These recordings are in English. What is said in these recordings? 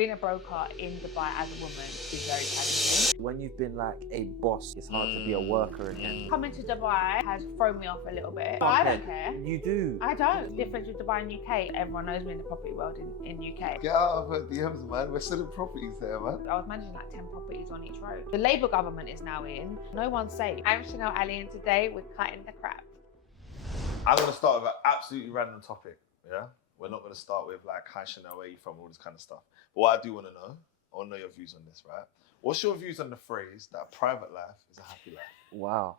Being a broker in Dubai as a woman is very challenging. When you've been like a boss, it's hard to be a worker again. Coming to Dubai has thrown me off a little bit, but I don't care. You do. I don't. Difference with Dubai and UK, everyone knows me in the property world in UK. Get out of her DMs, man. We're selling properties there, man. I was managing like 10 properties on each road. The Labour government is now in. No one's safe. I'm Chanel Ali, and today we're cutting the crap. I'm going to start with an absolutely random topic, yeah? We're not going to start with like, hi Chanel, where you from, all this kind of stuff. But what I do want to know, I want to know your views on this, right? What's your views on the phrase that private life is a happy life? Wow.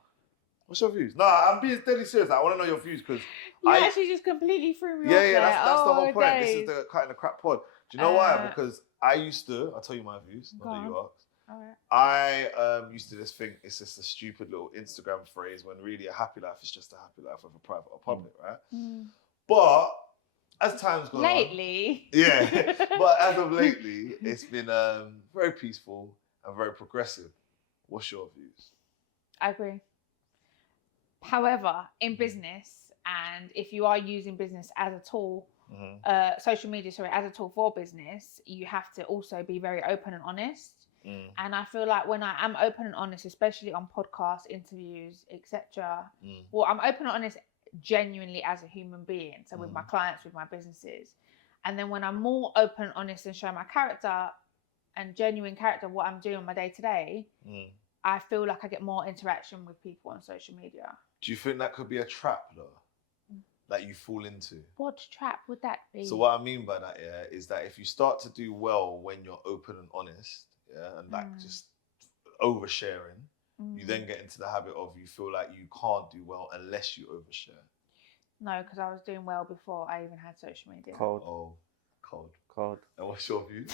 What's your views? No, I'm being deadly serious. I want to know your views because You actually just completely threw me off there. that's the whole point. Days. This is the cutting the crap pod. Do you know why? Because I used to, I'll tell you my views, not that you asked. Alright. I used to just think it's just a stupid little Instagram phrase when really a happy life is just a happy life, whether private or public, right? But as time's gone lately. on, yeah, but as of lately, it's been very peaceful and very progressive. What's your views? I agree. However, in business, and if you are using business as a tool, social media, as a tool for business, you have to also be very open and honest. And I feel like when I am open and honest, especially on podcasts, interviews, etc., well, I'm open and honest genuinely as a human being. So with my clients, with my businesses. And then when I'm more open and honest and show my character and genuine character, what I'm doing on my day to day, I feel like I get more interaction with people on social media. Do you think that could be a trap though? That you fall into? What trap would that be? So what I mean by that, yeah, is that if you start to do well when you're open and honest, yeah, and like just oversharing, you then get into the habit of you feel like you can't do well unless you overshare. No, because I was doing well before I even had social media. Cold. Oh, cold. Cold. And what's your view?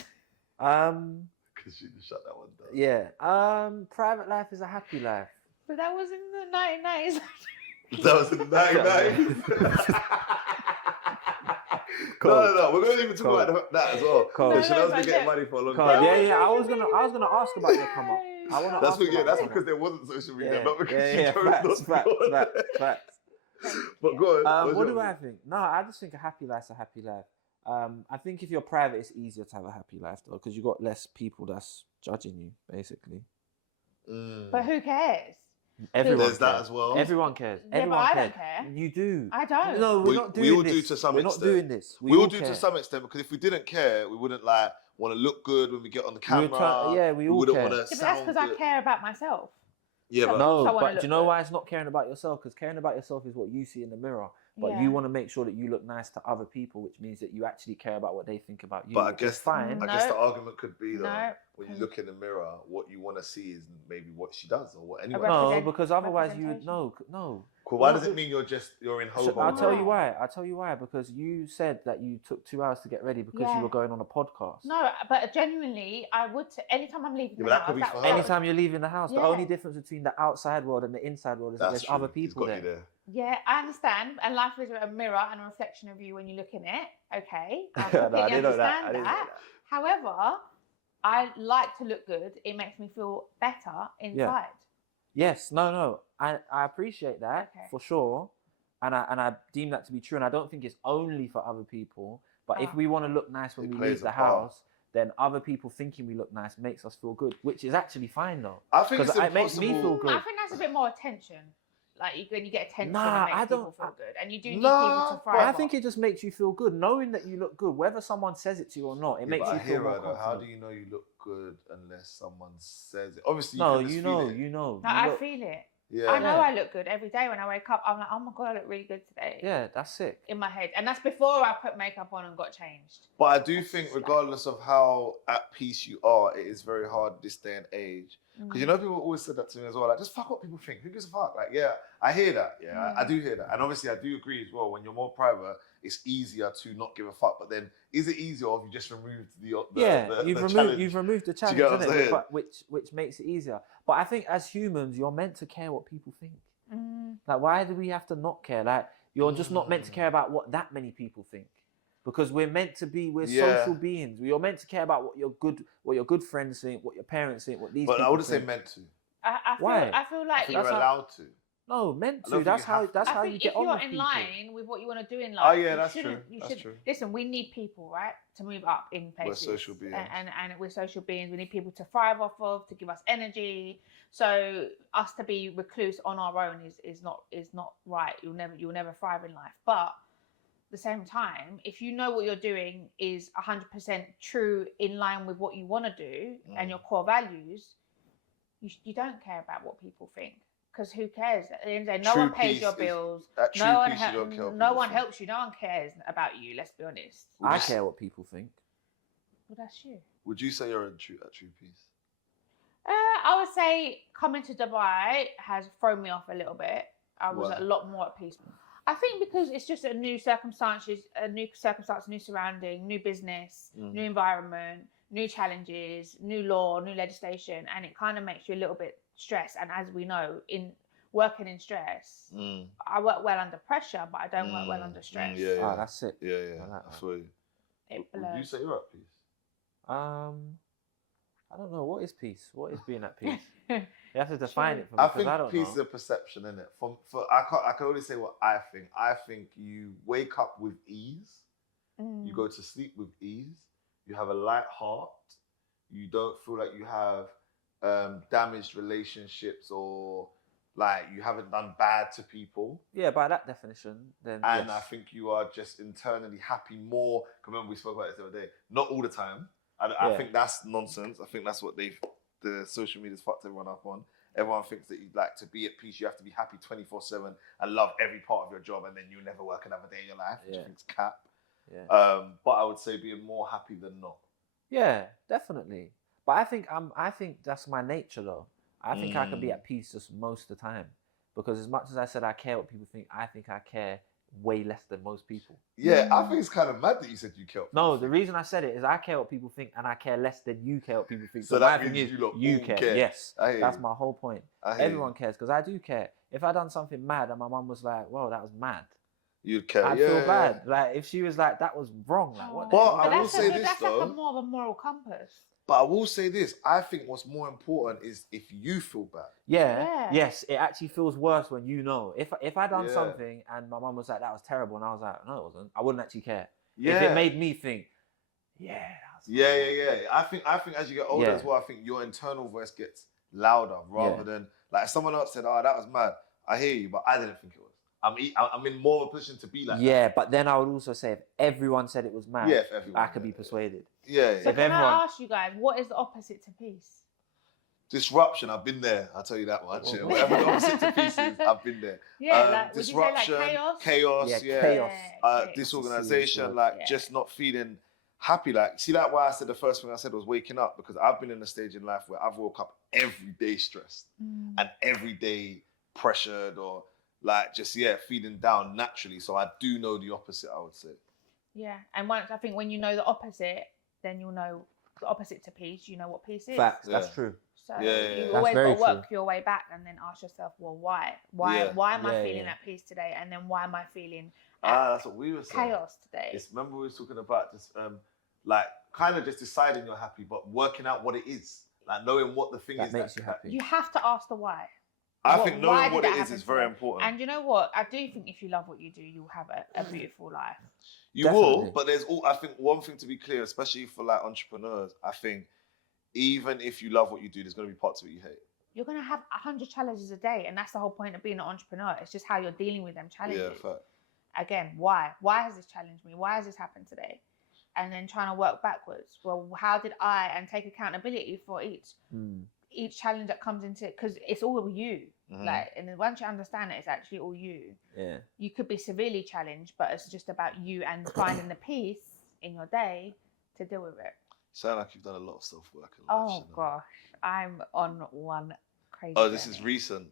Because you just shut that one down. Yeah. Private life is a happy life. But that was in the 1990s. That was in the 1990s. No. We're going to even talk about that as well. Cold. Chanel's been getting money for a long time. Yeah. I was gonna ask about your come up. That's because there wasn't social media, not because you chose not to go on. Facts. But go on. What do I think? No, I just think a happy life's a happy life. I think if you're private, it's easier to have a happy life though, because you've got less people that's judging you, basically. But who cares? Everyone There's that as well. Everyone cares. Yeah, Everyone but I cares. don't care. You do. I don't. No, we're not doing this. We all do to some extent. We're not doing this. We all all do care. to some extent, because if we didn't care, we wouldn't like want to look good when we get on the camera. We all wouldn't care. want to Yeah, but that's because I care about myself. Yeah, but but do you know why it's not caring about yourself? Because caring about yourself is what you see in the mirror. But you want to make sure that you look nice to other people, which means that you actually care about what they think about you. But I guess fine. I guess the argument could be though, No. when you look in the mirror, what you want to see is maybe what she does or what anyone. No, because otherwise you would no. Cool. Why does it mean you're in hobo? I'll tell you why. Because you said that you took 2 hours to get ready because you were going on a podcast. No, but genuinely, I would. Anytime I'm leaving the house, anytime you're leaving the house, the only difference between the outside world and the inside world is that there's other people there. Yeah, I understand. And life is a mirror and a reflection of you when you look in it. Okay, I completely understand that. However, I like to look good. It makes me feel better inside. Yes, I appreciate that for sure, and I deem that to be true. And I don't think it's only for other people. But if we want to look nice when we leave the house, then other people thinking we look nice makes us feel good, which is actually fine though. I think it makes me feel good. I think that's a bit more attention. Like when you get attention, it makes people feel good, and you do need people to thrive. I think it just makes you feel good, knowing that you look good, whether someone says it to you or not. It makes you feel more confident. How do you know you look good unless someone says it? Obviously, you know. I feel it. Yeah. I know I look good every day when I wake up. I'm like, oh my God, I look really good today. Yeah, that's sick. In my head. And that's before I put makeup on and got changed. But I do think regardless of how at peace you are, it is very hard this day and age. Because you know, people always said that to me as well. Like, just fuck what people think. Who gives a fuck? Like, yeah, I hear that. Yeah, I do hear that. And obviously I do agree as well. When you're more private, it's easier to not give a fuck. But then, is it easier if you just removed you've removed the challenge, which makes it easier. But I think as humans, you're meant to care what people think. Like, why do we have to not care? Like, you're just not meant to care about what that many people think. Because we're meant to be, social beings. You're meant to care about what your good friends think, what your parents think, what these people think. But I wouldn't say meant to. I feel like you're allowed to. No, meant I don't to. That's think you how. have to. That's I how think you get if on you're with in people. line with what you want to do in life, Oh, yeah, you that's shouldn't- true. You That's should true. listen. We need people, right, to move up in places. We're social beings. And we're social beings. We need people to thrive off of, to give us energy. So us to be recluse on our own is not right. You'll never thrive in life. But at the same time, if you know what you're doing is 100% true in line with what you want to do and your core values, you don't care about what people think. Because who cares? At the end of the day, no one pays your bills. No one helps you. No one cares about you. Let's be honest. I care what people think. Well, that's you. Would you say you're a true peace? I would say coming to Dubai has thrown me off a little bit. I was a lot more at peace. I think because it's just a new circumstance, new surrounding, new business, new environment, new challenges, new law, new legislation, and it kind of makes you a little bit stressed. And as we know, in working in stress, I work well under pressure, but I don't work well under stress. Yeah, that's it. Yeah. I feel you. Would you say you're at peace? I don't know. What is peace? What is being at peace? You have to define it for me, I because think I don't peace know. is a perception, isn't it? I can only say what I think. I think you wake up with ease. You go to sleep with ease. You have a light heart. You don't feel like you have damaged relationships or like you haven't done bad to people. Yeah, by that definition, then And yes. I think you are just internally happy more. Remember, we spoke about this the other day. Not all the time. I think that's nonsense. I think that's what the social media's fucked everyone up on. Everyone thinks that to be at peace, you have to be happy 24/7 and love every part of your job, and then you'll never work another day in your life, which I think's cap. Yeah. But I would say being more happy than not. Yeah, definitely. But I think that's my nature though. I think I can be at peace just most of the time. Because as much as I said I care what people think I care way less than most people. Yeah, I think it's kind of mad that you said you care. No, the reason I said it is I care what people think and I care less than you care what people think. So my that thing means is you care. Yes, that's you. my whole point. Everyone cares because I do care. If I done something mad and my mum was like, "Whoa, that was mad," you'd care. I'd feel bad. Like if she was like, "That was wrong," like what? But the hell? I will say this that's though. like more of a moral compass. But I will say this. I think what's more important is if you feel bad. Yeah. Yes, it actually feels worse when you know. If I done something and my mum was like, "That was terrible," and I was like, "No, it wasn't," I wouldn't actually care. Yeah. If it made me think, yeah. I think as you get older as well, I think your internal voice gets louder rather than like if someone else said, "Oh, that was mad." I hear you, but I didn't think it was. I'm in more of a position to be like that. But then I would also say if everyone said it was mad, if everyone, I could be persuaded. So can I ask you guys, what is the opposite to peace? Disruption. I've been there. I'll tell you that much. Whatever the opposite to peace is, I've been there. Disruption, would you say like chaos. Chaos. Disorganization, just not feeling happy. Like, see that why I said the first thing I said was waking up, because I've been in a stage in life where I've woke up every day stressed and every day pressured or like just feeling down naturally. So I do know the opposite, I would say. Yeah, and I think when you know the opposite, then you'll know the opposite to peace. You know what peace is. Facts. That's true. So you always got to work your way back and then ask yourself, well, why? Why am I feeling at peace today? And then why am I feeling that's what we were saying. Chaos today. Remember we were talking about just like kind of just deciding you're happy, but working out what it is. Like knowing what the thing that is makes that you happy. You have to ask the why. I think knowing what it is very important. And you know what? I do think if you love what you do, you'll have a beautiful life. You will, but there's I think one thing to be clear, especially for like entrepreneurs, I think even if you love what you do, there's going to be parts of it you hate. You're going to have 100 challenges a day, and that's the whole point of being an entrepreneur. It's just how you're dealing with them challenges. Yeah, fact. Again, why? Why has this challenged me? Why has this happened today? And then trying to work backwards. Well, how did and take accountability for each challenge that comes into it, because it's all you. Like, and then once you understand it, it's actually all you. Yeah. You could be severely challenged, but it's just about you and finding the peace in your day to deal with it. Sound like you've done a lot of self-work. Oh gosh, I'm on one crazy. Oh, this is recent.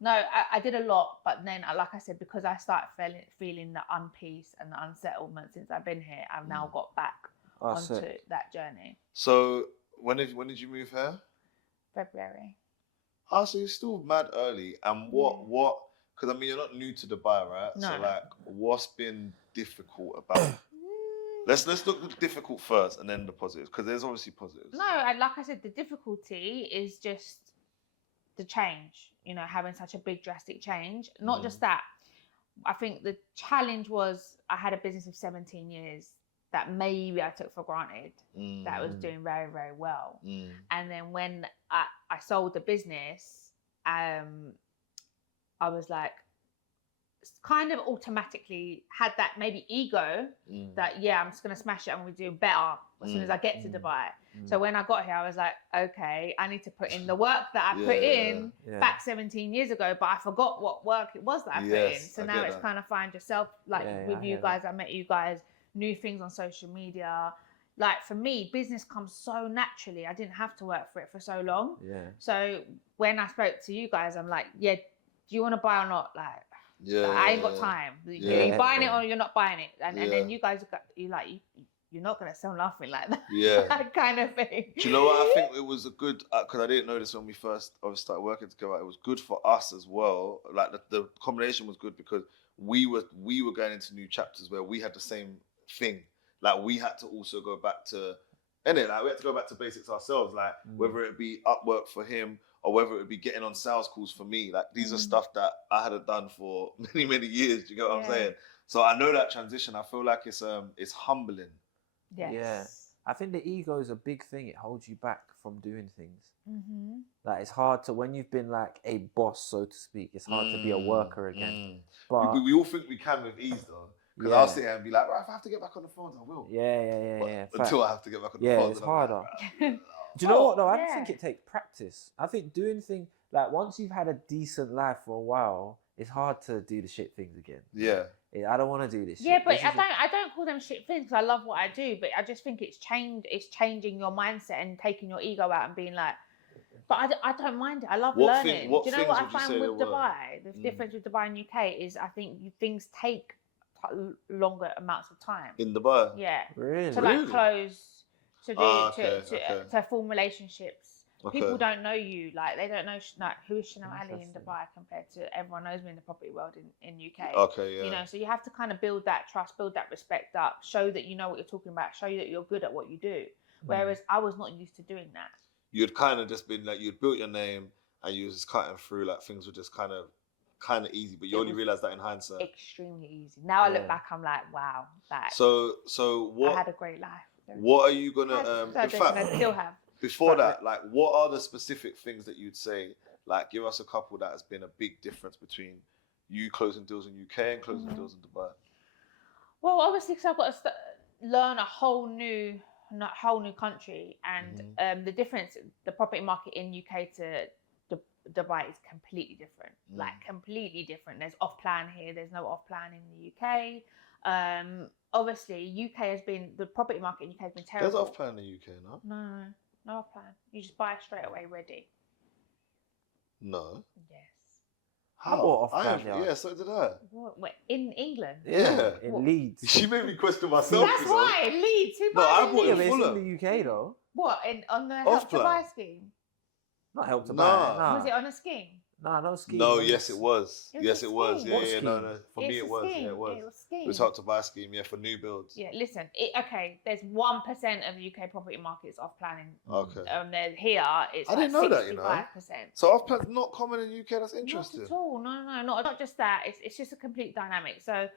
No, I did a lot, but then, like I said, because I started feeling the unpeace and the unsettlement since I've been here, I've now got back onto that journey. So when did you move here? February. Oh, so you're still mad early. And what? Because I mean, you're not new to Dubai, right? No. So like, what's been difficult about it? Let's look at the difficult first, and then the positives, because there's obviously positives. No, like I said, the difficulty is just the change, you know, having such a big drastic change. Not just that, I think the challenge was I had a business of 17 years that maybe I took for granted that was doing very, very well. And then when I sold the business, I was like, kind of automatically had that maybe ego that, yeah, I'm just going to smash it and we do better as soon as I get to Dubai. So when I got here, I was like, okay, I need to put in the work that I put in back 17 years ago, but I forgot what work it was that I put in. So now it's kind of find yourself, like with you guys, I met you guys, new things on social media. Like for me, business comes so naturally. I didn't have to work for it for so long. So when I spoke to you guys, I'm like, yeah, do you want to buy or not? Like, I ain't got time. You're buying it or you're not buying it. And then you guys, you're not going to sell nothing like that. That kind of thing. Do you know what? I think it was a good, because I didn't know this when we first obviously started working together. It was good for us as well. Like the combination was good because we were going into new chapters where we had the same thing. Like we had to also go back to, like we had to go back to basics ourselves. Like whether it be Upwork for him or whether it would be getting on sales calls for me. Like these are stuff that I hadn't done for many, many years. Do you get what I'm saying? So I know that transition. I feel like it's humbling. Yes. Yeah. I think the ego is a big thing. It holds you back from doing things. Like it's hard to, when you've been like a boss, so to speak, it's hard to be a worker again. But we all think we can with ease though. Because I'll sit here and be like, right, if I have to get back on the phone, I will. Yeah. Until I have to get back on the phone. Yeah, it's harder. Do you know what though? I don't think it takes practice. I think doing things, like once you've had a decent life for a while, it's hard to do the shit things again. Yeah. I don't want to do this shit. Yeah, but I don't call them shit things because I love what I do, but I just think it's changing your mindset and taking your ego out and being like, but I don't mind it. I love learning. Do you know what I find with Dubai? The difference with Dubai and UK is I think things take longer amounts of time. In Dubai? Yeah. Really? To like close, to do, to form relationships. People don't know you, like they don't know like who is Chanel Ali in Dubai compared to everyone knows me in the property world in UK. Okay, yeah. You know, so you have to kind of build that trust, build that respect up, show that you know what you're talking about, show you that you're good at what you do. Whereas I was not used to doing that. You'd kind of just been like, you'd built your name and you was just cutting through, like things were just kind of easy, but you only realised that in hindsight. Extremely easy. Now I look back, I'm like, wow, like so what? I had a great life. What are you gonna? In fact, I still have. Before that, like, what are the specific things that you'd say? Like, give us a couple that has been a big difference between you closing deals in UK and closing deals in Dubai. Well, obviously, because I've got to learn a whole new country, and the difference, the property market in UK to Dubai is completely different. Like completely different. There's off plan here. There's no off plan in the UK. Obviously, UK has been, the property market in UK has been terrible. There's off plan in the UK, no? No off plan. You just buy straight away ready. No. Yes. How? I bought off plan. Yeah, so did I. What, in England? Yeah. In Leeds. She made me question myself. That's why Leeds. Who No, I buys bought in it Leeds? Fulham. It's in the UK though. What, on the Help to Buy scheme? Not Help to No. Buy. Was it on a scheme? No scheme. No, yes, it was. It was Yes, a it was. scheme. Yeah, What yeah, scheme? no. For me, it was. Scheme. Yeah, it was. It was scheme. It was Help to Buy scheme, yeah, for new builds. Yeah, listen. Okay, there's 1% of the UK property market is off planning. Okay. Then here it's I didn't know that, you know. 65%. So off plan's not common in UK. That's interesting. Not at all. No, not just that. It's just a complete dynamic. So,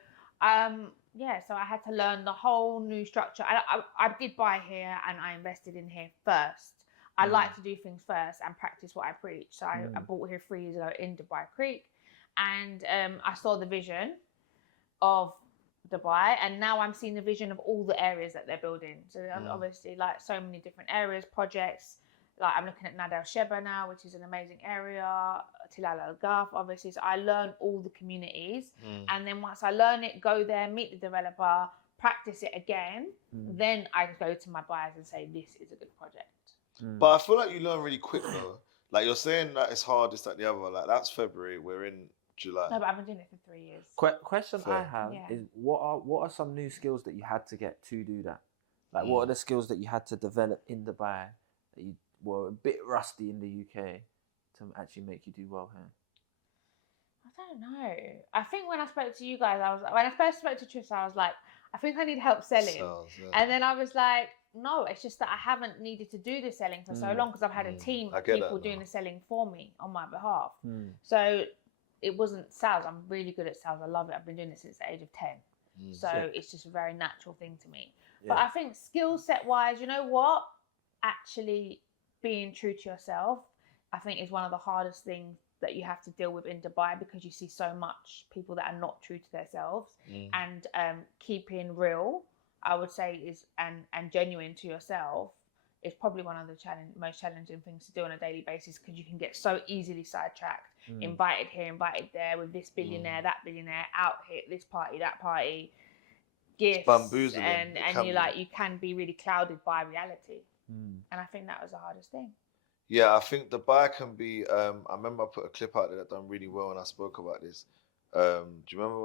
so I had to learn the whole new structure. I did buy here and I invested in here first. I like to do things first and practice what I preach. So I bought here 3 years ago in Dubai Creek, and I saw the vision of Dubai, and now I'm seeing the vision of all the areas that they're building. So obviously, like so many different areas, projects. Like I'm looking at Nad El Sheba now, which is an amazing area. Tilal Al Ghaf, obviously. So I learn all the communities, and then once I learn it, go there, meet the developer, practice it again. Then I go to my buyers and say, "This is a good project." But I feel like you learn really quick though. Like you're saying that it's hard, this, that, the other. Like that's February. We're in July. No, but I've been doing it for 3 years. Question I have is what are some new skills that you had to get to do that? Like what are the skills that you had to develop in Dubai that you were a bit rusty in the UK to actually make you do well here? I don't know. I think when I spoke to you guys, when I first spoke to Trist, I was like, I think I need help selling. Sales, yeah. And then I was like, no, it's just that I haven't needed to do the selling for so long because I've had a team of people doing the selling for me on my behalf. So it wasn't sales. I'm really good at sales. I love it. I've been doing it since the age of 10. So it's just a very natural thing to me. But I think skill set wise, you know what? Actually being true to yourself, I think is one of the hardest things that you have to deal with in Dubai, because you see so much people that are not true to themselves. And keeping real, I would say, is and genuine to yourself is probably one of the most challenging things to do on a daily basis, because you can get so easily sidetracked, invited here, invited there, with this billionaire, that billionaire, out here, this party, that party, gifts, and you're like, you can be really clouded by reality. And I think that was the hardest thing. Yeah, I think Dubai can be. I remember I put a clip out there that done really well, and I spoke about this. Do you remember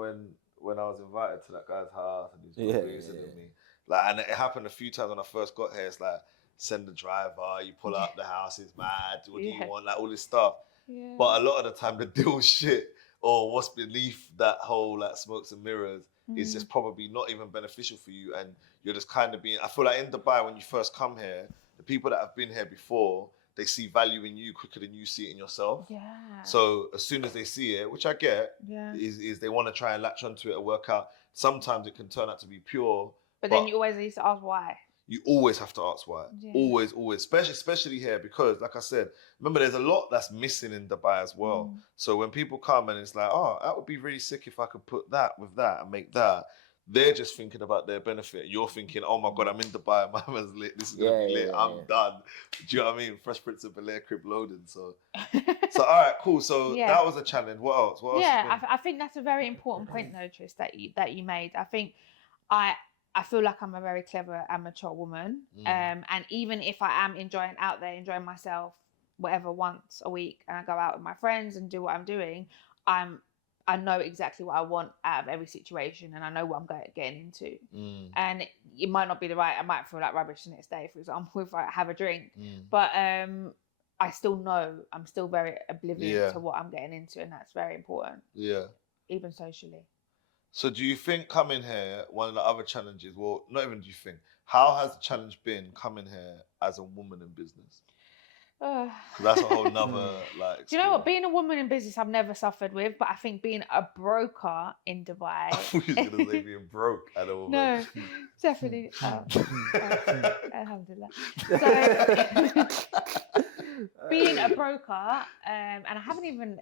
when I was invited to that guy's house and he was with me? Like, and it happened a few times when I first got here. It's like, send the driver, you pull up, the house is mad. What do you want? Like all this stuff. Yeah. But a lot of the time, the deal shit or what's beneath that whole like smokes and mirrors is just probably not even beneficial for you, and you're just kind of being. I feel like in Dubai, when you first come here, the people that have been here before, they see value in you quicker than you see it in yourself. Yeah. So as soon as they see it, which I get, is they want to try and latch onto it and work out. Sometimes it can turn out to be pure. But then you always need to ask why. You always have to ask why. Yeah. Always. Especially here, because like I said, remember there's a lot that's missing in Dubai as well. So when people come and it's like, oh, that would be really sick if I could put that with that and make that. They're just thinking about their benefit. You're thinking, oh my God, I'm in Dubai, my man's lit, this is gonna be lit, I'm done. Do you know what I mean? Fresh Prince of Bel-Air, crib loading. So all right, cool. So that was a challenge. What else? I think that's a very important point though, Trist, that you made. I think I feel like I'm a very clever and mature woman. And even if I am enjoying myself, whatever, once a week, and I go out with my friends and do what I'm doing, I know exactly what I want out of every situation, and I know what I'm getting into. And it might not be I might feel like rubbish the next day, for example, if I have a drink. But I still know, I'm still very oblivious to what I'm getting into, and that's very important. Yeah. Even socially. So do you think coming here, one of the other challenges, well, not even do you think, how has the challenge been coming here as a woman in business? That's a whole nother like. Do you know what? Being a woman in business, I've never suffered with, but I think being a broker in Dubai. I thought you was gonna say being broke at a woman. No, definitely. Alhamdulillah. So, being a broker, and I don't even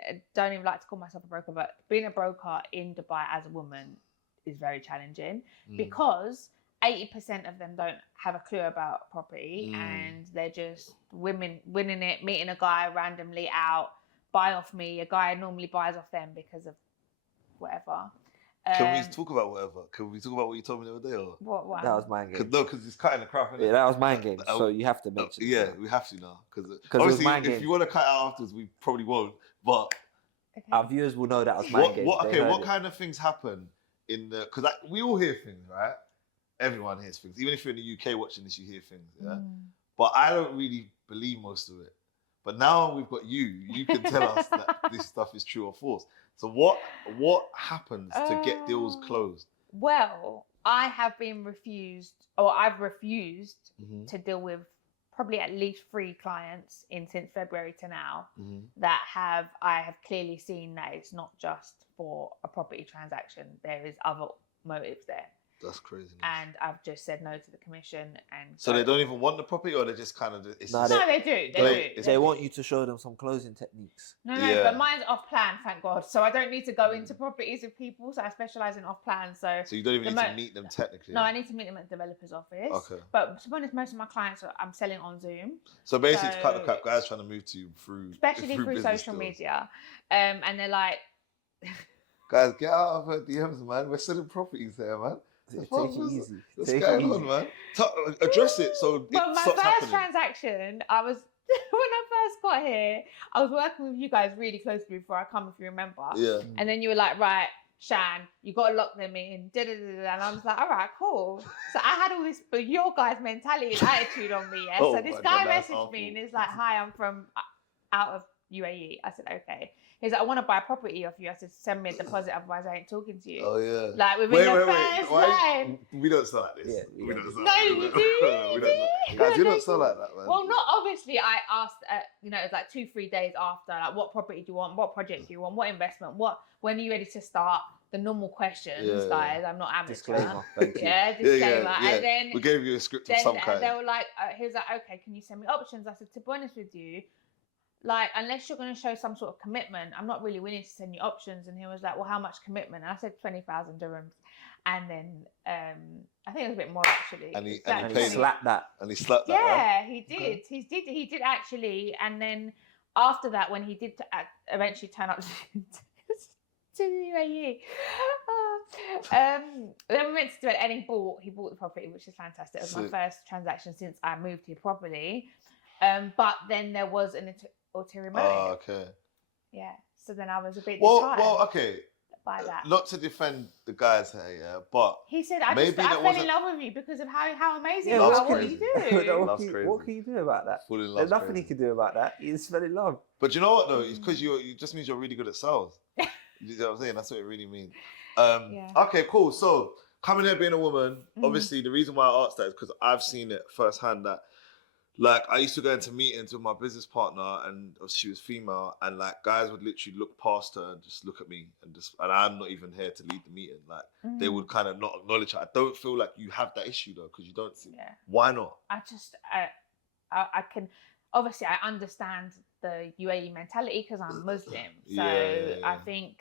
like to call myself a broker, but being a broker in Dubai as a woman is very challenging because 80% of them don't have a clue about property, and they're just women winning it, meeting a guy randomly out, buy off me. A guy normally buys off them because of whatever. Can we talk about whatever? Can we talk about what you told me the other day? Or? What? That was mind game. No, because it's cutting the crap. Yeah, that was mind game. So you have to mention it. Yeah, we have to now. Because obviously, if you want to cut it out afterwards, we probably won't. But our viewers will know that was mind game. What kind of things happen in the... Because we all hear things, right? Everyone hears things. Even if you're in the UK watching this, you hear things. Yeah. But I don't really believe most of it. But now we've got you. You can tell us that this stuff is true or false. So what happens to get deals closed? Well, I've refused to deal with probably at least 3 clients since February to now that I have clearly seen that it's not just for a property transaction. There is other motives there. That's crazy. And I've just said no to the commission. And so they don't even want the property, or they just kind of... No, they do. They want you to show them some closing techniques. No, but mine's off plan, thank God. So I don't need to go into properties with people. So I specialise in off plan. So you don't even need to meet them technically. No, I need to meet them at the developer's office. Okay. But to be honest, most of my clients I'm selling on Zoom. So basically, to cut the crap, guys trying to move to you especially through social media, and they're like, guys, get out of her DMs, man. We're selling properties here, man. Take it easy. What's going on, man? Address it so But my first transaction, when I first got here, I was working with you guys really closely before I come, if you remember. Yeah. And then you were like, right, Shan, you got to lock them in. And I was like, all right, cool. So I had all this, but your guys' mentality and attitude on me, yeah? So this guy messaged me and he's like, hi, I'm from out of UAE. I said, okay. He's like, I want to buy a property off you. I said, send me a deposit, otherwise I ain't talking to you. Oh yeah. Like within the first line. We don't sell like this. Yeah, We don't sell No, like you this. do. We don't. Guys, you don't sell like that, man. Well, not obviously. I asked, it was like 2-3 days after, like, what property do you want? What project do you want? What investment? When are you ready to start? The normal questions, guys. I'm not amateur. Disclaimer. Thank you. Yeah, disclaimer. Yeah. And then we gave you a script of some kind. They were like, he was like, okay, can you send me options? I said, to be honest with you, like, unless you're going to show some sort of commitment, I'm not really willing to send you options. And he was like, well, how much commitment? And I said 20,000 dirhams. And then I think it was a bit more actually. And he slapped that. And he slapped that. Yeah, Right? he did. Okay. He did actually. And then after that, when he did eventually turn up to UAE, then we went to do it, and he bought the property, which is fantastic. It was my first transaction since I moved here properly. But then there was an ulterior motive. Oh, okay. Yeah. So then I was a bit well, okay. By that. Not to defend the guys here, yeah, but he said, I fell in love with you because of how amazing you are, what you do. What can you do about that? There's nothing he can do about that. He just fell in love. But you know what though? It's because you just means you're really good at sales. You know what I'm saying? That's what it really means. Okay, cool. So coming here being a woman, obviously the reason why I asked that is because I've seen it firsthand that, like, I used to go into meetings with my business partner, and she was female, and like guys would literally look past her and just look at me, and I'm not even here to lead the meeting. Like they would kind of not acknowledge her. I don't feel like you have that issue though, because you don't see. Yeah. Why not? I can obviously I understand the UAE mentality because I'm Muslim, so I think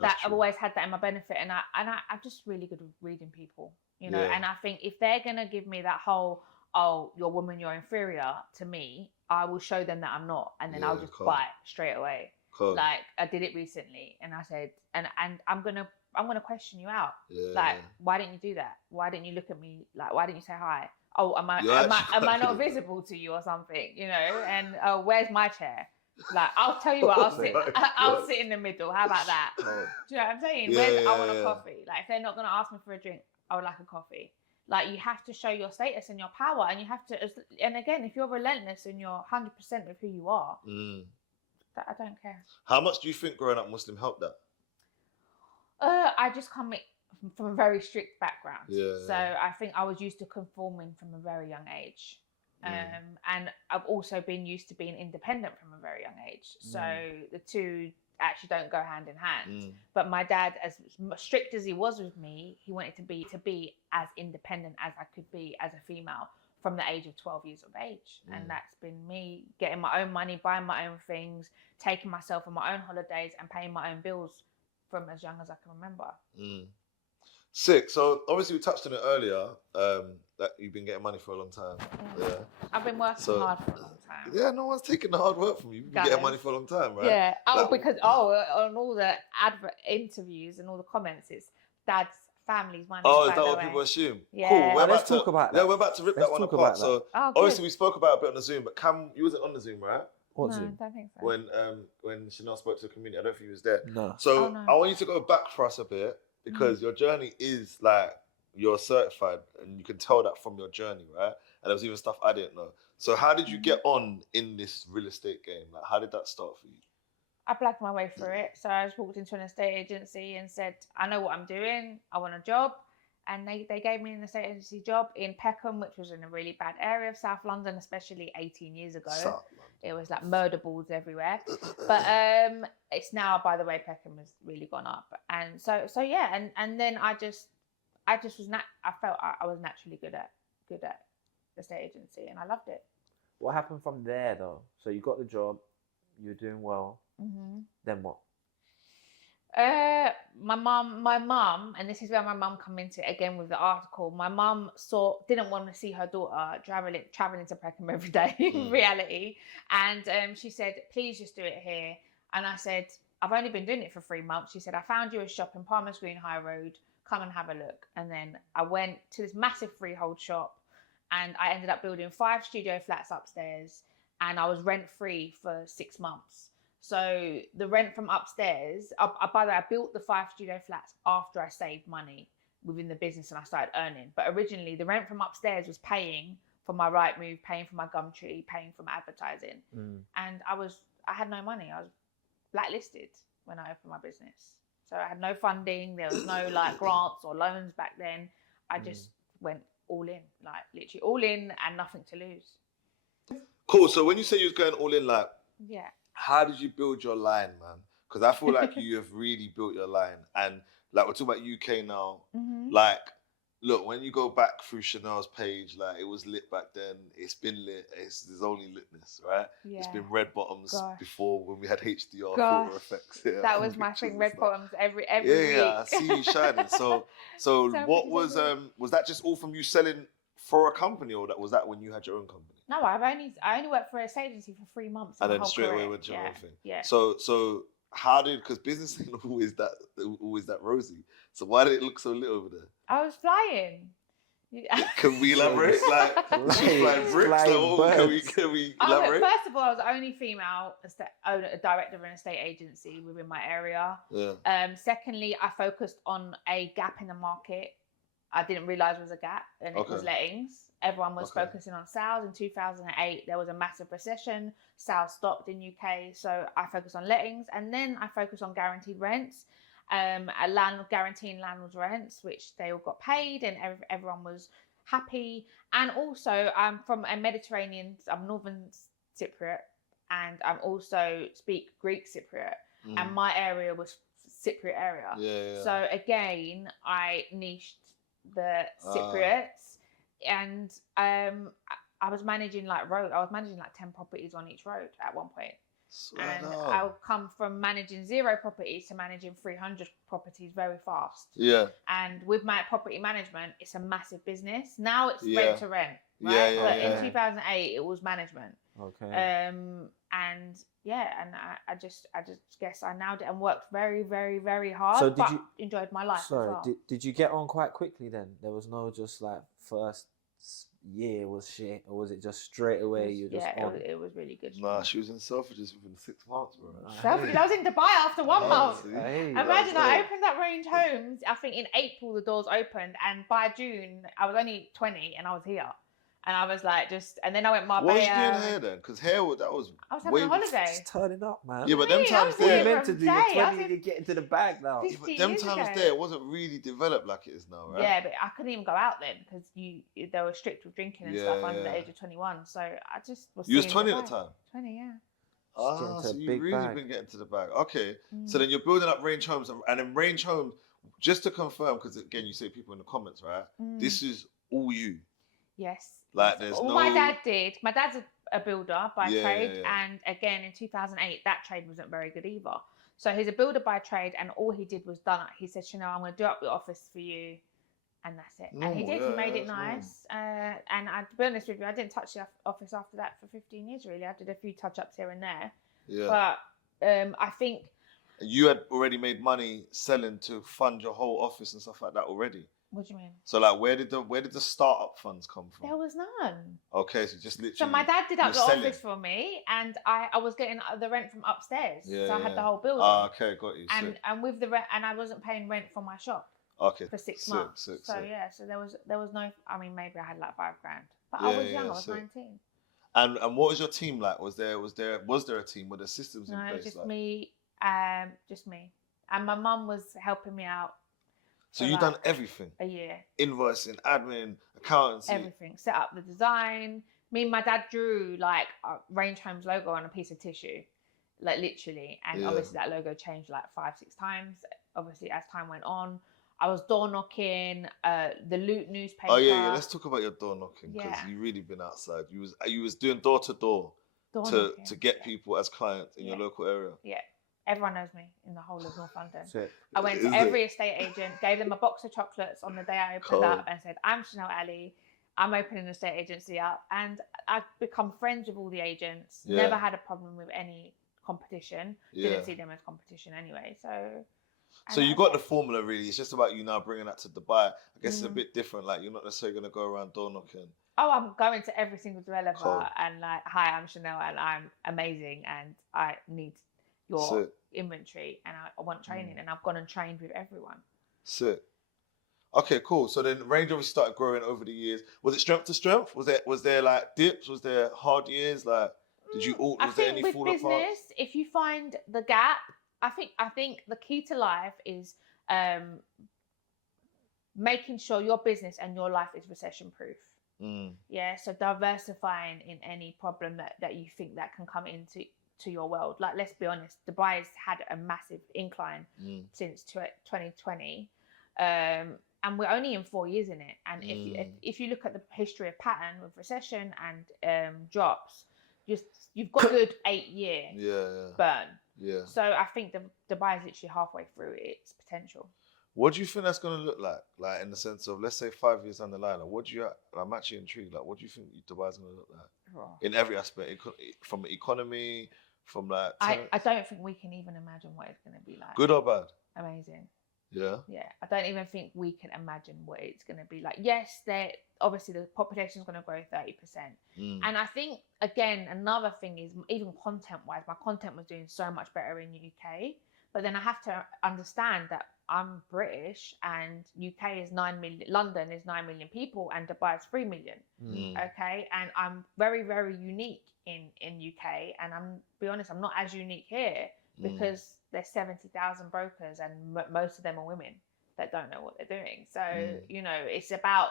that I've always had that in my benefit, and I'm just really good with reading people, you know. And I think if they're gonna give me that whole, oh, you're a woman, you're inferior to me, I will show them that I'm not, and then I'll just bite straight away. Like I did it recently, and I said, and I'm gonna question you out. Like, why didn't you do that? Why didn't you look at me? Like, why didn't you say hi? Oh, am I not visible to you or something? You know? And where's my chair? Like, I'll tell you what, I'll sit in the middle. How about that? Do you know what I'm saying? I want a coffee. Like, if they're not gonna ask me for a drink, I would like a coffee. Like, you have to show your status and your power, and you have to. And again, if you're relentless and you're 100% with who you are, I don't care. How much do you think growing up Muslim helped that? I just come from a very strict background, so I think I was used to conforming from a very young age, and I've also been used to being independent from a very young age. So the two actually don't go hand in hand. But my dad, as strict as he was with me, he wanted to be as independent as I could be as a female from the age of 12 years of age. And that's been me getting my own money, buying my own things, taking myself on my own holidays, and paying my own bills from as young as I can remember. Sick. So obviously we touched on it earlier, that you've been getting money for a long time. Yeah. I've been working hard for a long time. Yeah, no one's taking the hard work from you. You've been getting money for a long time, right? Yeah. Because on all the advert interviews and all the comments, it's dad's family's money. Oh, is that what people assume? Yeah. Cool. Let's talk about that. Yeah, we're about to rip that one apart. So obviously we spoke about it a bit on the Zoom, but Cam, you wasn't on the Zoom, right? What no, Zoom? I don't think so. When Chanel spoke to the community, I don't think you was there. No. So I want you to go back for us a bit, because your journey is like, you're certified, and you can tell that from your journey, right? And there was even stuff I didn't know. So how did you get on in this real estate game? Like, how did that start for you? I blagged my way through it. So I just walked into an estate agency and said, I know what I'm doing. I want a job. And they gave me an estate agency job in Peckham, which was in a really bad area of South London, especially 18 years ago. It was like murder balls everywhere. But it's now, by the way, Peckham has really gone up. And so yeah, and then I just was I felt I was naturally good at the estate agency, and I loved it. What happened from there though? So you got the job, you were doing well. Then what? My mum, and this is where my mum come into it again with the article. My mum didn't want to see her daughter traveling to Peckham every day in reality, and she said, "Please just do it here." And I said, "I've only been doing it for 3 months." She said, "I found you a shop in Palmer's Green High Road. Come and have a look." And then I went to this massive freehold shop, and I ended up building 5 studio flats upstairs, and I was rent free for 6 months. So the rent from upstairs, by the way, I built the 5 studio flats after I saved money within the business and I started earning. But originally the rent from upstairs was paying for my Rightmove, paying for my Gumtree, paying for my advertising. And I had no money. I was blacklisted when I opened my business. So I had no funding. There was no like grants or loans back then. I just went all in, like literally all in and nothing to lose. Cool. So when you say you was going all in, like, Yeah. how did you build your line, man? Because I feel like you have really built your line. And like, we're talking about UK now. Like, look, when you go back through Chanel's page, like, it was lit back then. It's been lit. There's only litness, right? Yeah. It's been red bottoms before when we had HDR Gosh. filter effects. Yeah, That was my thing, red bottoms every week. Yeah, I see you shining. So what was that just all from you selling for a company, or was that when you had your own company? No, I only worked for a estate agency for 3 months. And then straight away went to your own thing. Yeah. So how did, because business ain't always that rosy. So why did it look so lit over there? I was flying. Can we elaborate? Like, flying bricks? Can we elaborate? First of all, I was the only female director of an estate agency within my area. Yeah. Secondly, I focused on a gap in the market. I didn't realise there was a gap, and it was lettings. Everyone was focusing on sales. In 2008, there was a massive recession. Sales stopped in UK, so I focused on lettings, and then I focused on guaranteed rents, guaranteeing landlords' rents, which they all got paid, and everyone was happy. And also, I'm from a Mediterranean. I'm Northern Cypriot, and I'm also speak Greek Cypriot, and my area was Cypriot area. Yeah. So again, I niched the Cypriots, and I was managing like 10 properties on each road at one point. And I would come from managing 0 properties to managing 300 properties very fast. Yeah. And with my property management, it's a massive business. Now it's rent to rent, right? But in 2008, it was management. Okay. I just guess I nailed it and worked very, very, very hard. So but enjoyed my life. Sorry, as well. did you get on quite quickly then? There was no just like first year was shit, or was it just straight away you just on? It was really good. Nah, she was in Selfridges within 6 months, bro. Selfridges, I was in Dubai after 1 month. Imagine I opened opened up Range Homes. I think in April the doors opened, and by June I was only 20 and I was here. And I was like, and then I went Marbella. What was you doing hair then? Because hair, I was having a holiday. Just turning up, man. Yeah, but them times what there. you meant to do, you're 20 to get into the bag now. Yeah, but them times there, it wasn't really developed like it is now, right? Yeah, but I couldn't even go out then because they were strict with drinking and stuff under the age of 21. So I just was. You was 20 at the time? 20, yeah. Ah, so you've really been getting to the bag. Okay, so then you're building up Range Homes, and in Range Homes, just to confirm, because again, you say people in the comments, right? This is all you. Yes. Like there's all no... my dad did. My dad's a builder by trade, and again in 2008 that trade wasn't very good either. So he's a builder by trade, and all he did was done. He said, Chanel, I'm going to do up the office for you, and that's it. And he did. He made it nice. And to be honest with you, I didn't touch the office after that for 15 years. Really, I did a few touch ups here and there. Yeah. But I think you had already made money selling to fund your whole office and stuff like that already. What do you mean? So like, where did the startup funds come from? There was none. Okay, so just literally. So my dad did up the office for me, and I was getting the rent from upstairs. Yeah, so I had the whole building. Okay, got you. And with the rent, and I wasn't paying rent for my shop. Okay. For 6 months. So there was no. I mean, maybe I had like $5,000, but I was young. I was 19. And what was your team like? Was there a team? Were there systems in place? Just me. Just me. And my mum was helping me out. So you've done everything? A year. Invoicing, admin, accountancy. Everything. Set up the design. Me and my dad drew like a Range Homes logo on a piece of tissue. Like literally. And obviously that logo changed like 5-6 times. Obviously as time went on. I was door knocking, the Loot newspaper. Oh yeah. Let's talk about your door knocking, because you really been outside. You was doing door to door to get people as clients in your local area. Yeah. Everyone knows me in the whole of North London. I went to every estate agent, gave them a box of chocolates on the day I opened up, and said, I'm Chanel Ali. I'm opening an estate agency up. And I've become friends with all the agents. Yeah. Never had a problem with any competition. Didn't see them as competition anyway. So you got the formula really. It's just about you now bringing that to Dubai. I guess it's a bit different. Like, you're not necessarily going to go around door knocking. Oh, I'm going to every single developer and like, hi, I'm Chanel and I'm amazing and I need your inventory and I want training, and I've gone and trained with everyone. Sick. Okay, cool. So then range obviously started growing over the years. Was it strength to strength? Was there like dips? Was there hard years? Like, did you all? Was there any fall apart? With business, if you find the gap, I think the key to life is making sure your business and your life is recession proof. Yeah, so diversifying in any problem that you think that can come into your world. Like, let's be honest, Dubai has had a massive incline since 2020, and we're only in 4 years in it. And if you look at the history of pattern with recession and drops, you've got a good 8-year burn. Yeah. So I think Dubai is literally halfway through its potential. What do you think that's going to look like? Like, in the sense of, let's say 5 years down the line, I'm actually intrigued. Like, what do you think Dubai's going to look like? In every aspect, from the economy, from like... I don't think we can even imagine what it's going to be like. Good or bad? Amazing. Yeah? Yeah. I don't even think we can imagine what it's going to be like. Yes, obviously the population is going to grow 30%. And I think, again, another thing is, even content-wise, my content was doing so much better in the UK. But then I have to understand that I'm British and UK is 9 million, London is 9 million people and Dubai is 3 million. Okay. And I'm very, very unique in UK. And be honest, I'm not as unique here because there's 70,000 brokers and most of them are women that don't know what they're doing. So, you know, it's about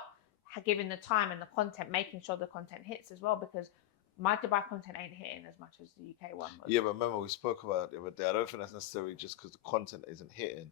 giving the time and the content, making sure the content hits as well, because my Dubai content ain't hitting as much as the UK one was. Yeah, but remember we spoke about it the other day. I don't think that's necessarily just because the content isn't hitting.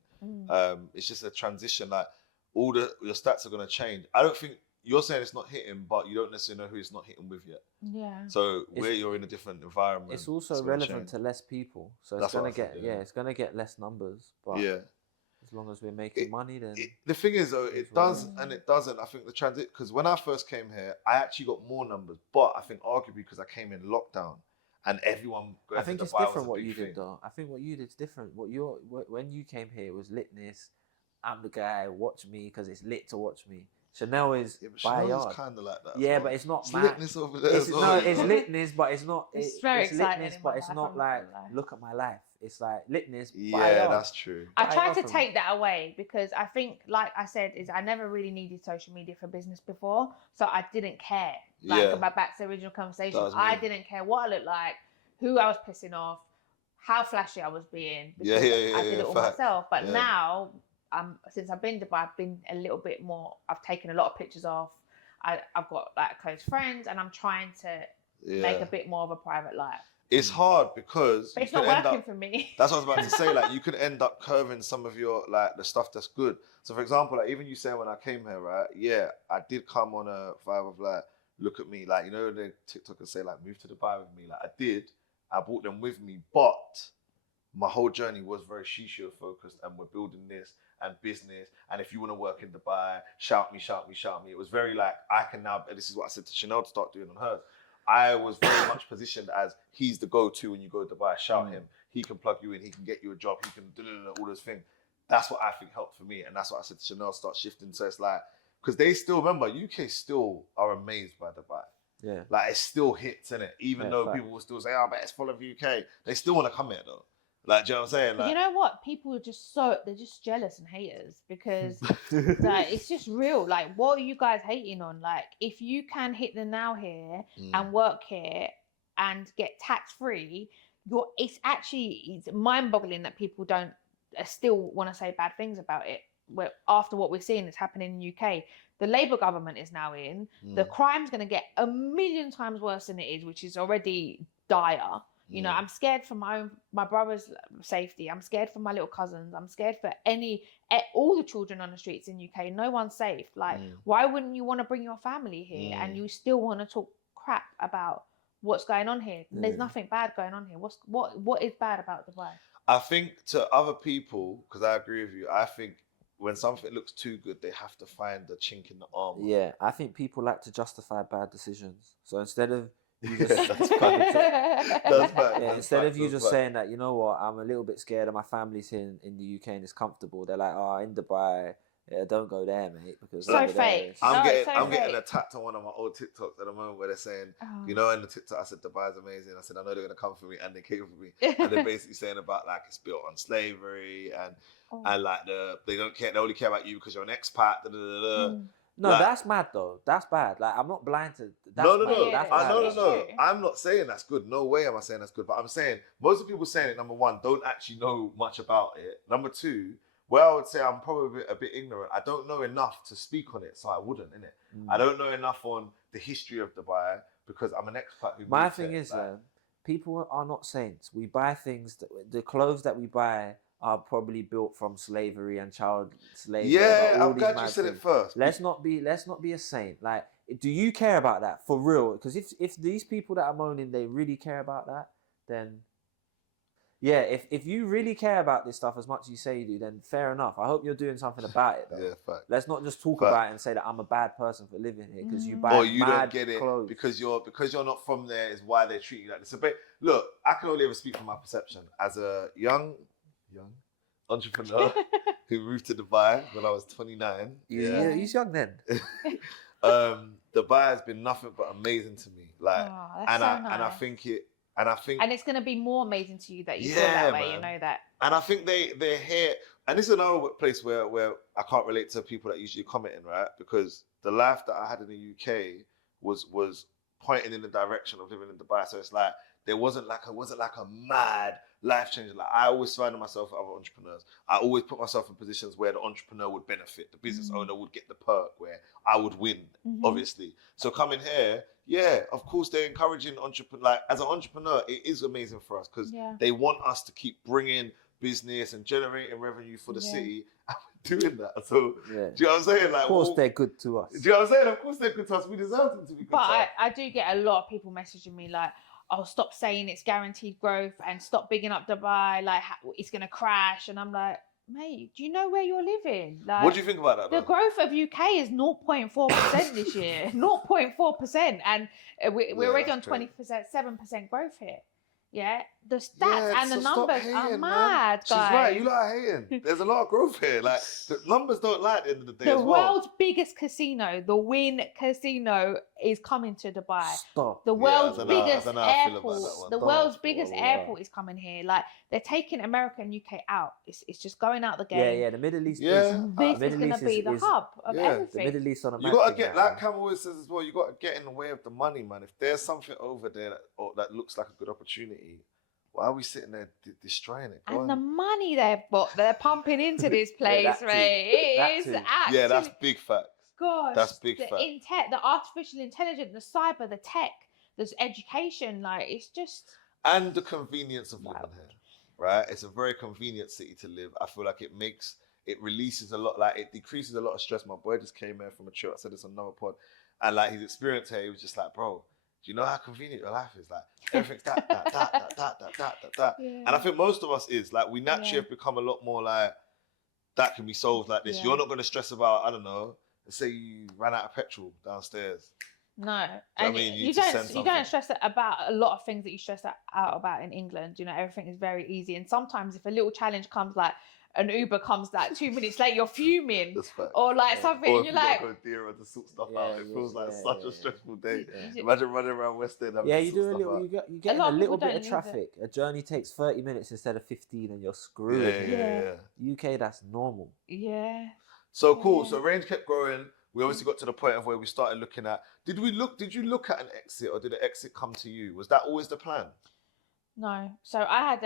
It's just a transition. Like, your stats are going to change. I don't think you're saying it's not hitting, but you don't necessarily know who it's not hitting with yet. Yeah. So where you're in a different environment, it's also relevant to less people. So it's going to get it's going to get less numbers. But as long as we're making money, then the thing is, though, it does and it doesn't. I think the transit, because when I first came here, I actually got more numbers, but I think arguably because I came in lockdown and everyone. I think it's different what you did, though. I think what you did is different. When you came here, it was litness. I'm the guy. Watch me because it's lit to watch me. Chanel is by yard. Kind of like that. Yeah, but it's not litness over there. It's litness, but it's not. It's very exciting. Litness, but it's not like look at my life. It's like litness. Yeah, that's true. I tried to take that away because I think, like I said, I never really needed social media for business before, so I didn't care. Like, back to the original conversation, I didn't care what I looked like, who I was pissing off, how flashy I was being. Because I did it all myself. But now, since I've been to Dubai, I've been a little bit more. I've taken a lot of pictures off. I've got like close friends, and I'm trying to make a bit more of a private life. It's hard because it's not working for me. That's what I was about to say. Like, you could end up curving some of your, like, the stuff that's good. So for example, like, even you saying when I came here, right? Yeah, I did come on a vibe of like, look at me, like, you know, the TikTokers say like, move to Dubai with me. Like, I did. I brought them with me, but my whole journey was very shisha focused, and we're building this and business. And if you want to work in Dubai, shout me, shout me, shout me. It was very like, I can now. This is what I said to Chanel to start doing on hers. I was very much positioned as he's the go-to when you go to Dubai. Shout him. He can plug you in. He can get you a job. He can do all those things. That's what I think helped for me. And that's what I said to Chanel, start shifting. So it's like, because they still, remember, UK still are amazed by Dubai. Yeah. Like, it still hits, innit? Even though people will still say, oh, but it's full of UK. They still want to come here, though. Like, do you know what I'm saying? Like, you know what? People are just they're just jealous and haters because like, it's just real. Like, what are you guys hating on? Like, if you can hit the now here and work here and get tax-free, it's mind-boggling that people don't still want to say bad things about it. After what we're seeing is happening in the UK, the Labour government is now in. The crime's going to get 1,000,000 times worse than it is, which is already dire. You know, I'm scared for my brother's safety. I'm scared for my little cousins. I'm scared for all the children on the streets in UK. No one's safe. Like, why wouldn't you want to bring your family here and you still want to talk crap about what's going on here? There's nothing bad going on here. What is bad about Dubai? I think to other people, because I agree with you, I think when something looks too good, they have to find the chink in the armor. Yeah, I think people like to justify bad decisions. So instead of instead of you just saying that, you know what, I'm a little bit scared of my family's here in the UK and it's comfortable. They're like, oh, in Dubai, Yeah, don't go there, mate. Because So fake. I'm No, it's so getting fake. attacked on one of my old TikToks at the moment where they're saying, you know, in the TikTok I said Dubai's amazing. I said I know they're gonna come for me, and they came for me, and they're basically saying about like it's built on slavery and like they don't care, they only care about you because you're an expat. Da, da, da, da. No, like, that's mad though. That's bad. Like I'm not blind to. That's no. That's bad. No. I'm not saying that's good. No way am I saying that's good. But I'm saying most of the people saying it. Number one, don't actually know much about it. Number two, well, I would say I'm probably a bit ignorant. I don't know enough to speak on it, so I wouldn't, innit? I don't know enough on the history of Dubai because I'm an expat. My thing is, people are not saints. We buy things the clothes that we buy are probably built from slavery and child slavery. Yeah, I'm glad you said it first. Let's not be a saint. Like, do you care about that for real? Because if these people that are moaning, they really care about that, then yeah, if you really care about this stuff as much as you say you do, then fair enough. I hope you're doing something about it, though. Yeah, fact. Let's not just talk about it and say that I'm a bad person for living here because you buy or you mad don't get it clothes. because you're not from there is why they treat you like this. But look, I can only ever speak from my perception as a young entrepreneur who moved to Dubai when I was 29. Yeah, he's young then. Dubai has been nothing but amazing to me. Like, nice. And it's going to be more amazing to you that you feel that way, man. You know that. And I think they're here. And this is another place where I can't relate to people that usually commenting, right? Because the life that I had in the UK was pointing in the direction of living in Dubai. So it's like there wasn't like a mad life changer. Like I always surrounded myself with other entrepreneurs. I always put myself in positions where the entrepreneur would benefit, the business owner would get the perk, where I would win, obviously. So coming here, yeah, of course they're encouraging entrepreneur. Like as an entrepreneur, it is amazing for us because they want us to keep bringing business and generating revenue for the city. And we're doing that. So do you know what I'm saying? Like, of course they're good to us. Do you know what I'm saying? Of course they're good to us. We deserve them to be good to us. But I do get a lot of people messaging me like, oh, stop saying it's guaranteed growth and stop bigging up Dubai, like it's going to crash. And I'm like, mate, do you know where you're living? Like, what do you think about that? The growth of UK is 0.4% this year, 0.4%. And we're already on 27% growth here. Yeah, the stats and the numbers are mad, guys. She's right, you lot are hating. There's a lot of growth here. Like, the numbers don't lie at the end of the day The as well. world's biggest casino, the Wynn Casino, is coming to Dubai. Stop. The world's biggest airport. The world's biggest airport is coming here. Like, they're taking America and UK out. It's just going out the game. Yeah, the Middle East this is going to be the hub of everything. The Middle East on a map. You got to get, like Cam always says as well, you got to get in the way of the money, man. If there's something over there that looks like a good opportunity, why are we sitting there destroying it? The money they're pumping into this place, mate. It is actually... Yeah, that's big facts. Gosh. That's big facts. The artificial intelligence, the cyber, the tech, there's education, like, it's just... And the convenience of living here, right? It's a very convenient city to live. I feel like it releases a lot, like, it decreases a lot of stress. My boy just came here from a trip. I said this on another pod. And, like, his experience here, he was just like, bro, do you know how convenient your life is? Like, everything's that. Yeah. And I think most of us is, like, we naturally have become a lot more like, that can be solved like this. You're not going to stress about, I don't know, let's say you ran out of petrol downstairs. No. And you don't stress about a lot of things that you stress out about in England. You know, everything is very easy. And sometimes if a little challenge comes, like, an Uber comes like 2 minutes late, you're fuming, or like something, and you're like, to sort stuff out. It feels like such a stressful day. Imagine running around West End. You do you get a little bit of traffic. A journey takes 30 minutes instead of 15, and you're screwed. UK, that's normal. Yeah. So cool. So range kept growing. We obviously got to the point of where we started looking at. Did you look at an exit, or did the exit come to you? Was that always the plan? No. So I had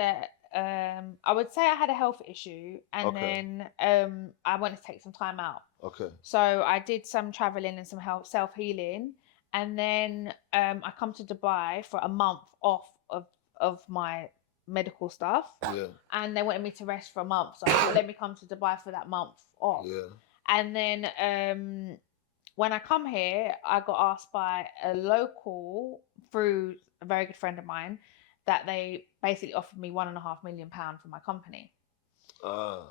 I would say I had a health issue, and then I wanted to take some time out. Okay. So I did some traveling and some self-healing, and then I come to Dubai for a month off of my medical stuff. Yeah. And they wanted me to rest for a month, so I thought, let me come to Dubai for that month off. Yeah. And then when I come here, I got asked by a local, through a very good friend of mine, that they basically offered me £1.5 million for my company.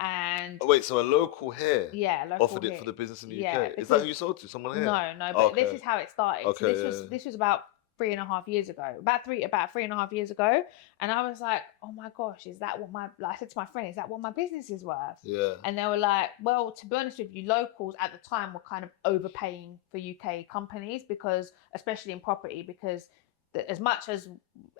And wait, so a local here offered here. It for the business in the UK? Is that who you sold to? Someone here? No, but this is how it started. Okay, so this was about 3.5 years ago, about 3.5 years ago. And I was like, oh my gosh, is that what I said to my friend, is that what my business is worth? Yeah. And they were like, well, to be honest with you, locals at the time were kind of overpaying for UK companies, because, especially in property, because as much as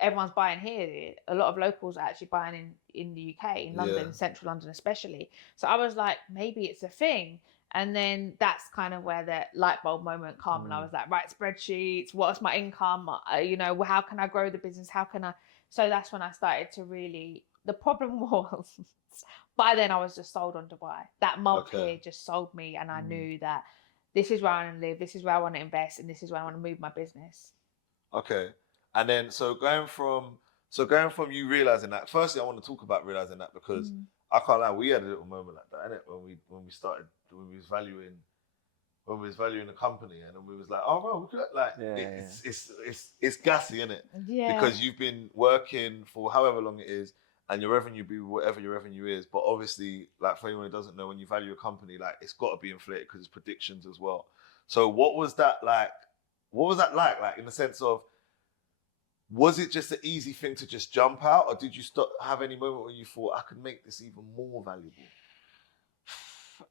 everyone's buying here, a lot of locals are actually buying in the UK, in London, central London especially. So I was like, maybe it's a thing. And then that's kind of where the light bulb moment came. And I was like, right, spreadsheets, what's my income? You know, how can I grow the business? How can I? So that's when I started to really, the problem was, by then I was just sold on Dubai. That month here just sold me. And I knew that this is where I want to live. This is where I want to invest. And this is where I want to move my business. Okay. And then, so going from you realizing that, firstly, I want to talk about realizing that, because I can't lie, we had a little moment like that, innit? When we was valuing the company, and then we was like, oh bro, we could, like, it's gassy, innit? Yeah. Because you've been working for however long it is, and your revenue be whatever your revenue is, but obviously, like, for anyone who doesn't know, when you value a company, like, it's got to be inflated because it's predictions as well. So what was that like? Like, in the sense of, was it just an easy thing to just jump out, or did you have any moment where you thought, I could make this even more valuable?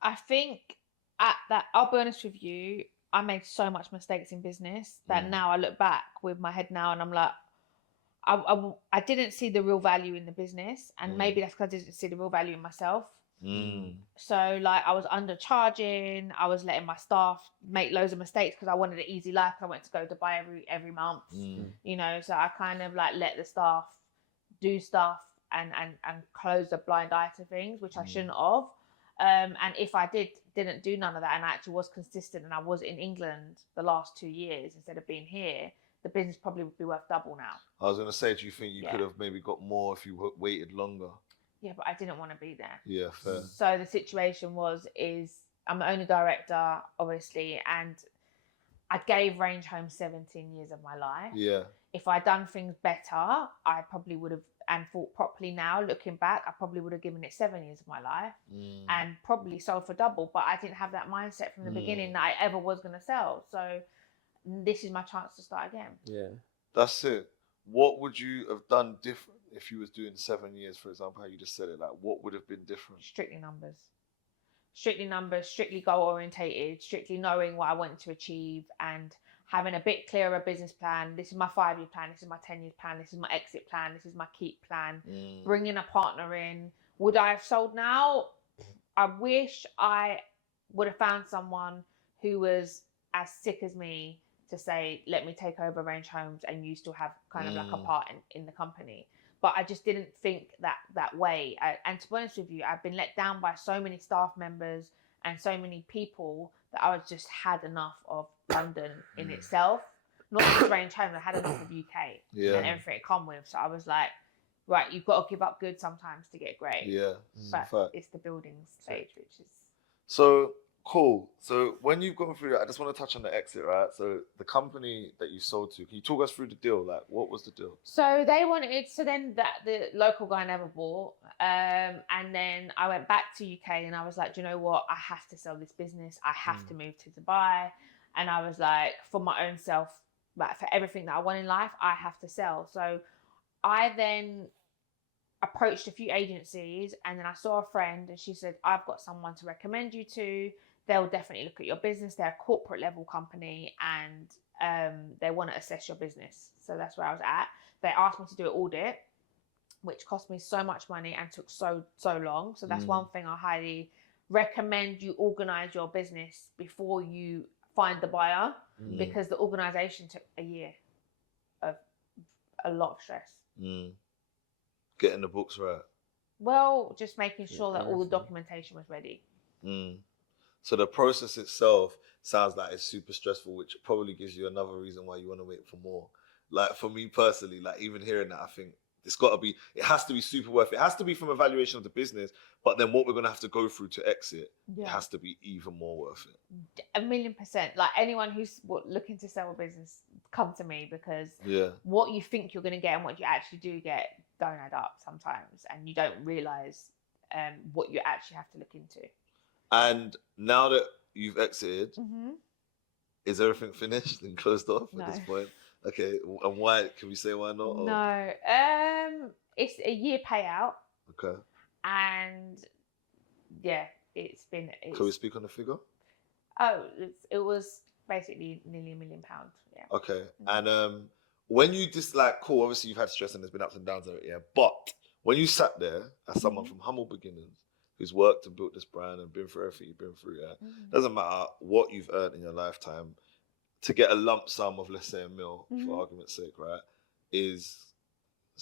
I think I'll be honest with you, I made so much mistakes in business that now I look back with my head now and I'm like, I didn't see the real value in the business, and maybe that's because I didn't see the real value in myself. So like, I was undercharging, I was letting my staff make loads of mistakes because I wanted an easy life. I went to go to Dubai every month, you know, so I kind of like let the staff do stuff and close a blind eye to things, which I shouldn't have. And if I didn't do none of that, and I actually was consistent, and I was in England the last 2 years instead of being here, the business probably would be worth double now. I was going to say, do you think you could have maybe got more if you waited longer? Yeah, but I didn't want to be there. Yeah, fair. So the situation is I'm the only director, obviously, and I gave Range Home 17 years of my life. Yeah. If I'd done things better, I probably would have, and thought properly now, looking back, I probably would have given it 7 years of my life and probably sold for double. But I didn't have that mindset from the beginning that I ever was going to sell. So this is my chance to start again. Yeah. That's it. What would you have done different if you was doing 7 years, for example, how you just said it? Like, what would have been different? Strictly numbers, strictly goal orientated, strictly knowing what I wanted to achieve and having a bit clearer business plan. This is my 5-year plan. This is my 10-year plan. This is my exit plan. This is my keep plan. Bringing a partner in. Would I have sold now? I wish I would have found someone who was as sick as me to say, let me take over Range Homes and you still have kind of like a part in the company. But I just didn't think that way. And to be honest with you, I've been let down by so many staff members and so many people that I was just had enough of London in itself. Not just Range Homes, I had enough of UK and everything it come with. So I was like, right, you've got to give up good sometimes to get great. Yeah. But it's the building stage, which is... So, cool. So when you've gone through that, I just want to touch on the exit, right? So the company that you sold to, can you talk us through the deal? Like, what was the deal? So they wanted, so then the local guy never bought. And then I went back to UK and I was like, do you know what? I have to sell this business. I have to move to Dubai. And I was like, for my own self, like for everything that I want in life, I have to sell. So I then approached a few agencies and then I saw a friend and she said, I've got someone to recommend you to. They'll definitely look at your business. They're a corporate level company and they want to assess your business. So that's where I was at. They asked me to do an audit, which cost me so much money and took so long. So that's one thing I highly recommend. You organize your business before you find the buyer, because the organization took a year of a lot of stress. Getting the books right. Well, just making sure that all the documentation was ready. So the process itself sounds like it's super stressful, which probably gives you another reason why you want to wait for more. Like for me personally, like even hearing that, I think it has to be super worth it. It has to be from a valuation of the business, but then what we're going to have to go through to exit, it has to be even more worth it. 1,000,000%. Like anyone who's looking to sell a business, come to me, because what you think you're going to get and what you actually do get don't add up sometimes, and you don't realise what you actually have to look into. And now that you've exited, is everything finished and closed off at this point? Okay, and why? Can we say why not? Or? No, it's a year payout. Okay. And yeah, Can we speak on the figure? Oh, it was basically nearly £1 million. Yeah. Okay, and when you just like, cool. Obviously, you've had stress and there's been ups and downs of it, yeah. But when you sat there as someone from humble beginnings, who's worked and built this brand and been through everything you've been through, yeah, doesn't matter what you've earned in your lifetime, to get a lump sum of, let's say, £1 million, for argument's sake, right, it's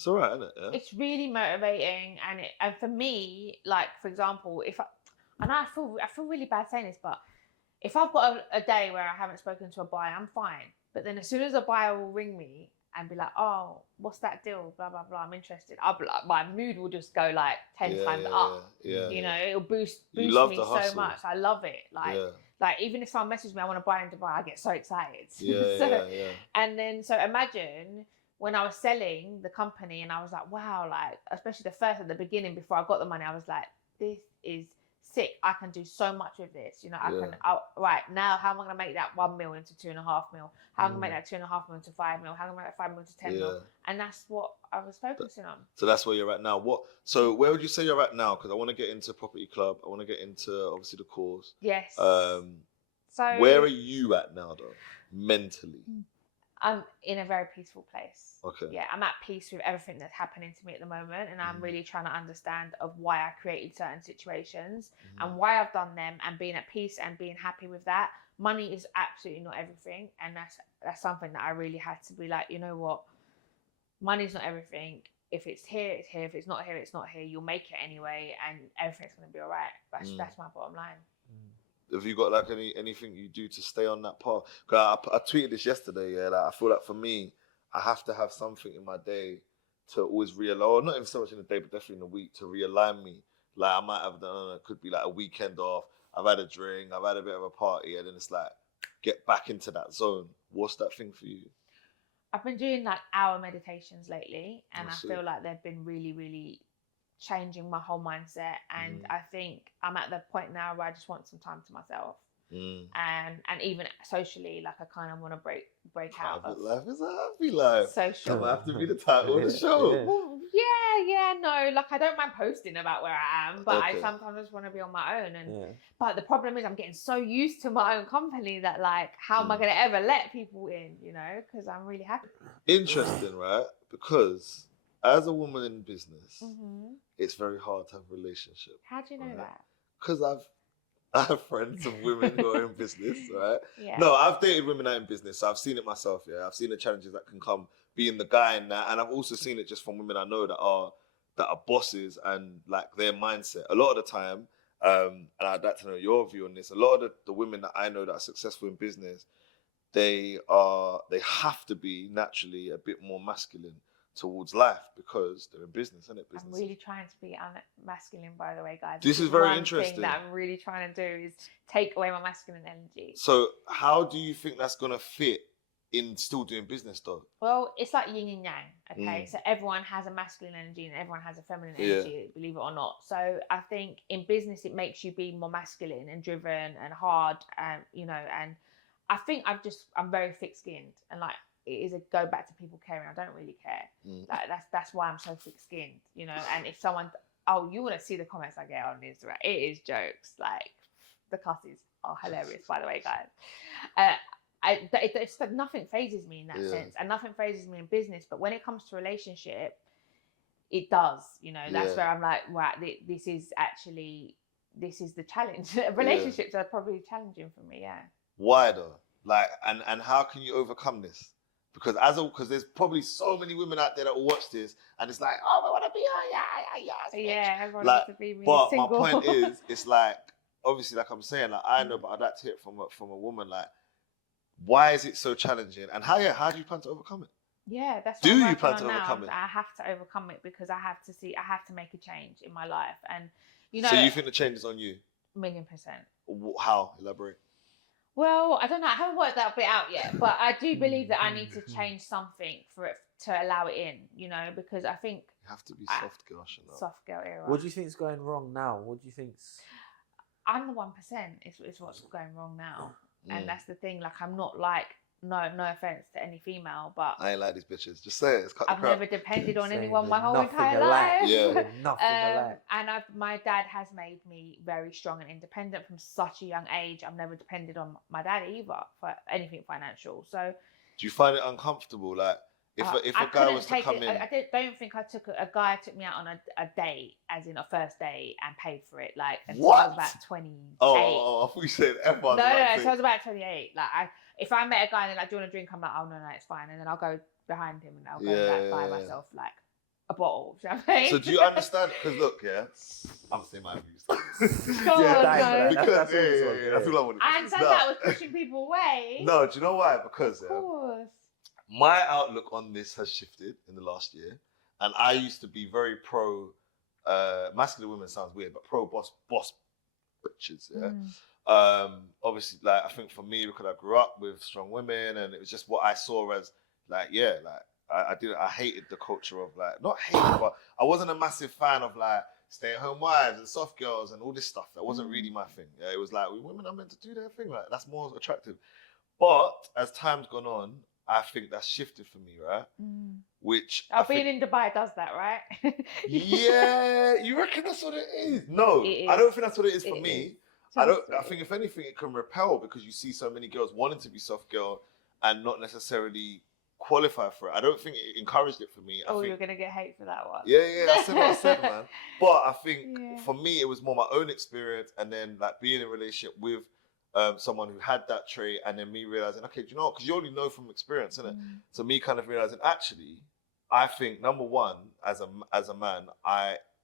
all right, isn't it? Yeah? It's really motivating, and for me, like for example, I feel really bad saying this, but if I've got a day where I haven't spoken to a buyer, I'm fine. But then as soon as a buyer will ring me and be like, "Oh, what's that deal? Blah blah blah. I'm interested." I'll be like, my mood will just go like 10 times up. Yeah, you know, it'll boost me so much. I love it. Like even if someone messages me, I want to buy in Dubai, I get so excited. And then so imagine when I was selling the company and I was like, wow, like especially at the beginning before I got the money, I was like, this is sick. I can do so much with this. You know, right now, how am I going to make that 1 mil into 2.5 mil? How am I going to make that 2.5 mil into 5 mil? How am I going to make that 5 mil into 10 mil? And that's what I was focusing on. So that's where you're at now. So where would you say you're at now? Because I want to get into Property Club. I want to get into obviously the course. Yes. So where are you at now, though, mentally? I'm in a very peaceful place. Okay. Yeah, I'm at peace with everything that's happening to me at the moment, and I'm really trying to understand of why I created certain situations and why I've done them, and being at peace and being happy with that. Money is absolutely not everything, and that's something that I really had to be like, you know what? Money's not everything. If it's here, it's here. If it's not here, it's not here. You'll make it anyway, and everything's gonna be all right. That's my bottom line. Have you got like anything you do to stay on that path? Because I tweeted this yesterday. Yeah, like I feel like for me, I have to have something in my day to always realign, or not even so much in the day, but definitely in the week to realign me. Like I might have done, it could be like a weekend off. I've had a drink, I've had a bit of a party, and then it's like get back into that zone. What's that thing for you? I've been doing like hour meditations lately, and I feel like they've been really, really changing my whole mindset. And I think I'm at the point now where I just want some time to myself. And even socially, like I kind of want to break out. Private life is a happy life. Social. That have to be the title of the show. Yeah, no, like I don't mind posting about where I am, but I sometimes just want to be on my own. But the problem is I'm getting so used to my own company that like, how am I going to ever let people in, you know, because I'm really happy. Interesting, right? Because as a woman in business, it's very hard to have a relationship. How do you know that? Because I have friends of women who are in business, right? Yeah. No, I've dated women that are in business, so I've seen it myself, yeah. I've seen the challenges that can come being the guy in that, and I've also seen it just from women I know that are bosses and like their mindset. A lot of the time, and I'd like to know your view on this, a lot of the women that I know that are successful in business, they have to be naturally a bit more masculine towards life because they're in business, isn't it? I'm really trying to be masculine, by the way, guys. This is very interesting. Thing that I'm really trying to do is take away my masculine energy. So how do you think that's going to fit in still doing business though? Well, it's like yin and yang, okay? So everyone has a masculine energy and everyone has a feminine energy, believe it or not. So I think in business, it makes you be more masculine and driven and hard, you know, and I think I'm very thick-skinned, and like, it is a go back to people caring. I don't really care. Like that's why I'm so thick-skinned, you know. And if someone, you want to see the comments I get on Instagram, it is jokes. Like the cusses are hilarious, by the way, guys. It's like nothing phases me in that sense, and nothing phases me in business. But when it comes to relationship, it does. You know, that's where I'm like, right, this is the challenge. Relationships are probably challenging for me. Yeah. Why though? Like, and how can you overcome this? Because there's probably so many women out there that will watch this, and it's like, I want to be her, yeah, everyone like, wants to be me. But single. my point is, it's like, obviously, like I'm saying, like I know, but I'd like to hear it from a woman. Like, why is it so challenging, and how do you plan to overcome it? Yeah, that's what do I'm you plan to now. overcome it? I have to overcome it because I have to make a change in my life, and you know. So you think the change is on you? 1,000,000%. How? Elaborate. Well, I don't know. I haven't worked that bit out yet, but I do believe that I need to change something for it to allow it in, you know, because I think you have to be soft girl. Soft girl era. What do you think is going wrong now? What do you think's? I'm the 1%. Is what's going wrong now, and that's the thing. Like, I'm not like no offense to any female, but I ain't like these bitches. Just say it. It's cut the I've crap. never depended on Saying anyone my there's whole nothing entire alike. life. Yeah. Nothing alike. And my dad has made me very strong and independent from such a young age. I've never depended on my dad either for anything financial. So, do you find it uncomfortable? Like, if a guy was to come in, I don't think I took a guy took me out on a date, as in a first date, and paid for it. Like, until I was about 28. Oh, I thought you said everyone. No, so I was about 28. Like, if I met a guy and they're like, "Do you want a drink?" I'm like, "Oh no, it's fine," and then I'll go behind him and I'll go buy myself like a bottle of champagne. So do you understand? Because look, I'm saying my views. That's all I I wanted. understand that was pushing people away. No, do you know why? Because of course. My outlook on this has shifted in the last year, and I used to be very pro masculine women. Sounds weird, but pro boss bitches. Obviously, like, I think for me, because I grew up with strong women, and it was just what I saw as I hated the culture of, like, not hated, but I wasn't a massive fan of like stay-at-home wives and soft girls and all this stuff. That wasn't really my thing. Yeah, it was like, women are meant to do their thing. Like, that's more attractive. But as time's gone on, I think that's shifted for me, right? Which being in Dubai does that, right? Yeah, you reckon that's what it is? No, I don't think that's what it is for me. I think if anything, it can repel because you see so many girls wanting to be soft girl and not necessarily qualify for it. I don't think it encouraged it for me. I think, you're gonna get hate for that one. Yeah, I said what I said, man. But I think for me, it was more my own experience, and then like being in a relationship with someone who had that trait, and then me realizing, okay, do you know what? Because you only know from experience, innit? So me kind of realizing, actually, I think number one, as a man,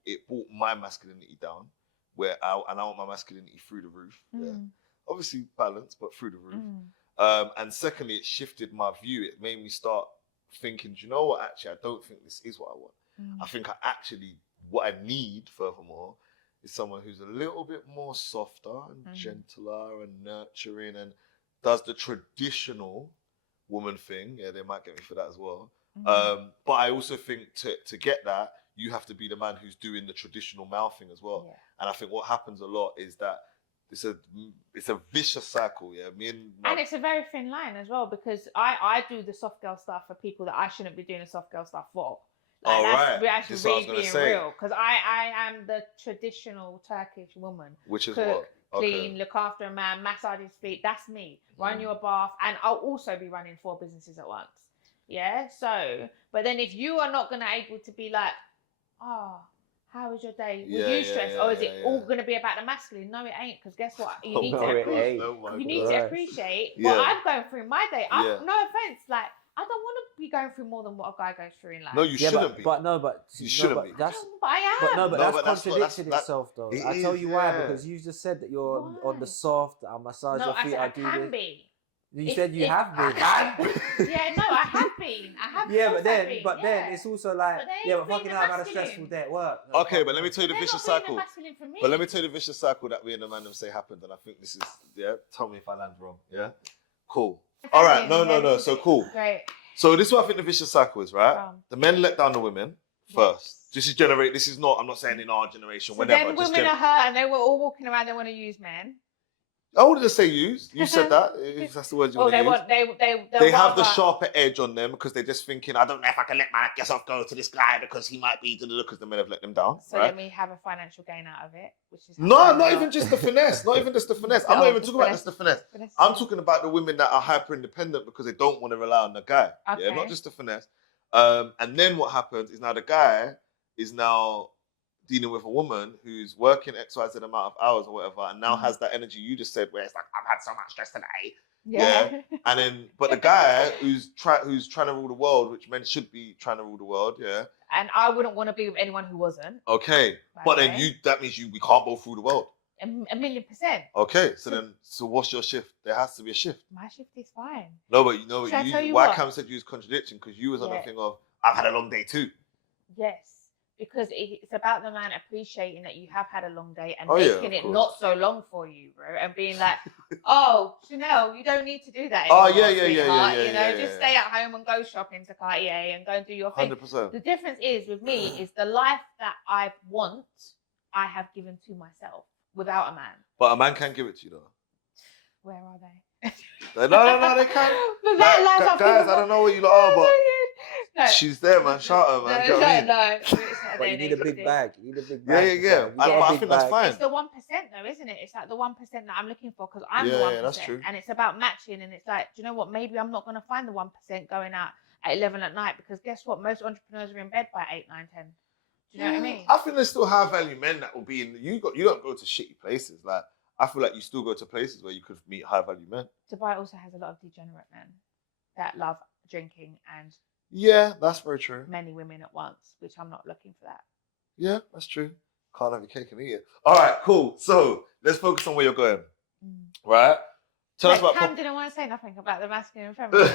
it brought my masculinity down, and I want my masculinity through the roof. Yeah, obviously balanced, but through the roof. And secondly, it shifted my view. It made me start thinking, do you know what? Actually, I don't think this is what I want. I think what I need, furthermore, is someone who's a little bit more softer and gentler and nurturing and does the traditional woman thing. Yeah, they might get me for that as well. But I also think to get that, you have to be the man who's doing the traditional male thing as well. Yeah. And I think what happens a lot is that it's a vicious cycle. Yeah, and it's a very thin line as well, because I do the soft girl stuff for people that I shouldn't be doing the soft girl stuff for. Like, we're actually really being real, because I am the traditional Turkish woman. Which is cook, clean, look after a man, massage his feet. That's me. Run you a bath, and I'll also be running 4 businesses at once. Yeah. So, but then if you are not gonna able to be like, how was your day? Were you stressed? Or is it all going to be about the masculine? No, it ain't. Because guess what? You need to appreciate what I'm going through in my day. No offense. Like, I don't want to be going through more than what a guy goes through in life. No, you shouldn't be. You shouldn't be. But I am. That's contradicting itself, though. I tell you why. Because you just said that you're on the soft, I massage your feet, I do this. Can be. You said you have been. I have been. But then it's also like, but fucking hell, I've had a stressful day at work. Okay, but let me tell you the vicious cycle. But let me tell you the vicious cycle that we and the man them say happened, and I think this is, tell me if I land wrong, Cool. All right, no, so cool. Great. So this is what I think the vicious cycle is, right? The men let down the women first. This is not, I'm not saying in our generation, so whenever. Then women are hurt and they were all walking around, they want to use men. I wouldn't just say use. You said that. If that's the word you want to use. They have the sharper edge on them because they're just thinking, I don't know if I can let my go to this guy because he might be because the men have let them down. So let me have a financial gain out of it, which is not even just the finesse. Not even just the finesse. I'm not even talking about just the finesse. I'm talking about the women that are hyper independent because they don't want to rely on the guy. Okay. Yeah, not just the finesse. And then what happens is now the guy is now dealing with a woman who's working XYZ amount of hours or whatever, and now has that energy you just said, where it's like, I've had so much stress today. Yeah. And then, but the guy who's trying to rule the world, which men should be trying to rule the world, And I wouldn't want to be with anyone who wasn't. Okay. But then that means we can't both rule the world. 1,000,000%. Okay. So what's your shift? There has to be a shift. My shift is fine. No, but why Cam said you was contradicting? Because you was on the thing of, I've had a long day too. Yes. Because it's about the man appreciating that you have had a long day and making it not so long for you, bro. And being like, Chanel, you don't need to do that anymore, sweetheart. Just stay at home and go shopping to Cartier and go and do your thing. 100%. The difference is with me is the life that I want, I have given to myself without a man. But a man can give it to you, though. Where are they? No, they can. But that lines up guys, I don't know what you lot are, but no, she's there, man. Shout her, man. Do you know what I mean? No, it's not But you need a big bag. You need a big Yeah, bag. yeah. But I think that's fine. It's the 1% though, isn't it? It's like the 1% that I'm looking for because I'm the 1%. Yeah, that's true. And it's about matching. And it's like, do you know what? Maybe I'm not going to find the 1% going out at 11 at night because guess what? Most entrepreneurs are in bed by 8, 9, 10. Do you know what I mean? I think there's still high value men that will be in. You don't go to shitty places. Like I feel like you still go to places where you could meet high value men. Dubai also has a lot of degenerate men that love drinking and yeah, that's very true. Many women at once, which I'm not looking for that. Yeah, that's true. Can't have your cake and eat it. All right, cool. So let's focus on where you're going. Right? Tell us about. Cam didn't want to say nothing about the masculine and feminine.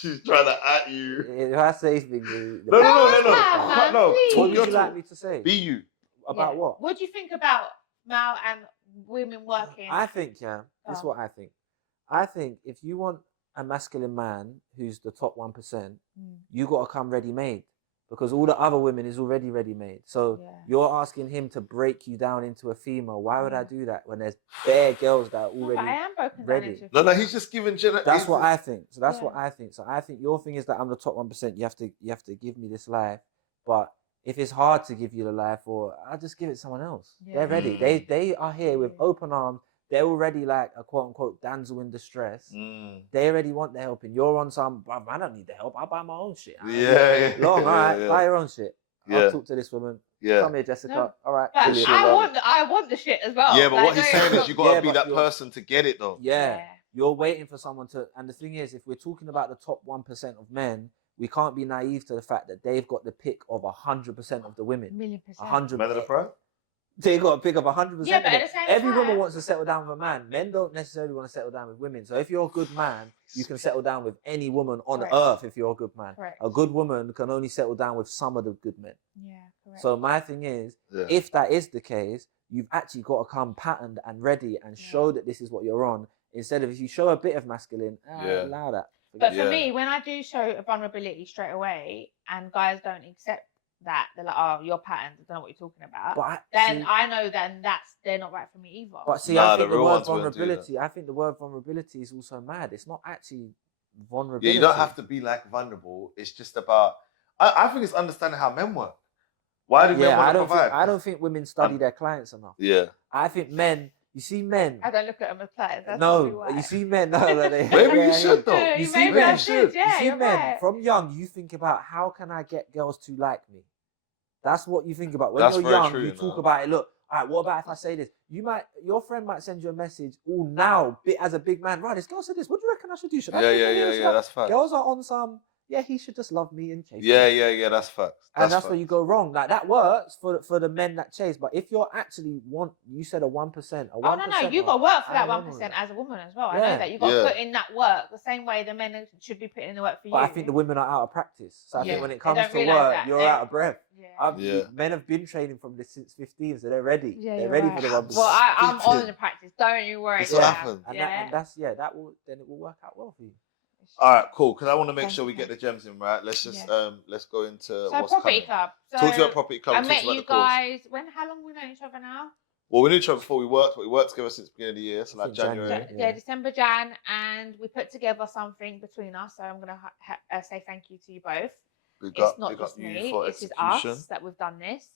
She's trying to at you. If I say things, no. What would you like me to say? Be you. About what? What do you think about male and women working? I think, this is what I think. I think if you want a masculine man who's the top 1%, you got to come ready-made because all the other women is already ready-made. So you're asking him to break you down into a female. Why would I do that when there's bare girls that are already I am broken ready? Down into he's just giving. That's what I think. So that's what I think. So I think your thing is that I'm the top 1%. You have to give me this life, but if it's hard to give you the life, or I'll just give it to someone else. They're ready. They are here with open arms. They're already like a quote unquote damsel in distress. They already want the help, and you're on some. I don't need the help. I'll buy my own shit. All right, buy your own shit. I'll talk to this woman. Come here, Jessica. No. All right. I want the shit as well. Yeah, but what he's saying is you got to be that person to get it though. Yeah, you're waiting for someone to. And the thing is, if we're talking about the top 1% of men, we can't be naive to the fact that they've got the pick of 100% of the women. 1,000,000%. 100. Men of the pro? They got a pick of 100%. Yeah, but at the same every time, woman wants to settle down with a man. Men don't necessarily want to settle down with women. So if you're a good man, you can settle down with any woman on earth if you're a good man. Correct. A good woman can only settle down with some of the good men. Yeah, correct. So my thing is, if that is the case, you've actually got to come patterned and ready and show that this is what you're on. Instead of if you show a bit of masculine, allow that. But for me, when I do show a vulnerability straight away and guys don't accept that, they're like, oh, your patterns, I don't know what you're talking about. I know then they're not right for me either. But see, I think the word vulnerability is also mad. It's not actually vulnerability. Yeah, you don't have to be like vulnerable. It's just about, I think it's understanding how men work. Why do men want to provide? I don't think women study their clients enough. Yeah. I think men, you see men. I don't look at them as clients. That's you see men. No, maybe you should though. You see men. You see men from young. You think about how can I get girls to like me. That's what you think about when you're young. You talk about it. Look, all right. What about if I say this? Your friend might send you a message. Oh, now as a big man, right? This girl said this. What do you reckon I should do? Should I? Yeah. That's fact. Girls are on some. Yeah, he should just love me and chase me. Yeah, that's facts. And that's where you go wrong. Like that works for the men that chase. But if you're actually you said a 1%. Oh no, you got to work for that 1% as a woman as well. I know that you got to put in that work the same way the men should be putting in the work for you. But I think the women are out of practice. So I think when it comes to work, you're out of breath. Men have been training from this since 15, so they're ready. They're ready for the 1%. Well, I'm on the practice. Don't you worry. That's what happens. That will work out well for you. All right, cool. Because I want to make sure we get the gems in right. Let's just let's go into what's Property coming. Club. So Talk to your Property Club. I met you guys. How long we known each other now? Well, we knew each other before we worked, but we worked together since the beginning of the year, so like January. December, Jan, and we put together something between us. So I'm gonna say thank you to you both. It's not just me; it is us that we've done this.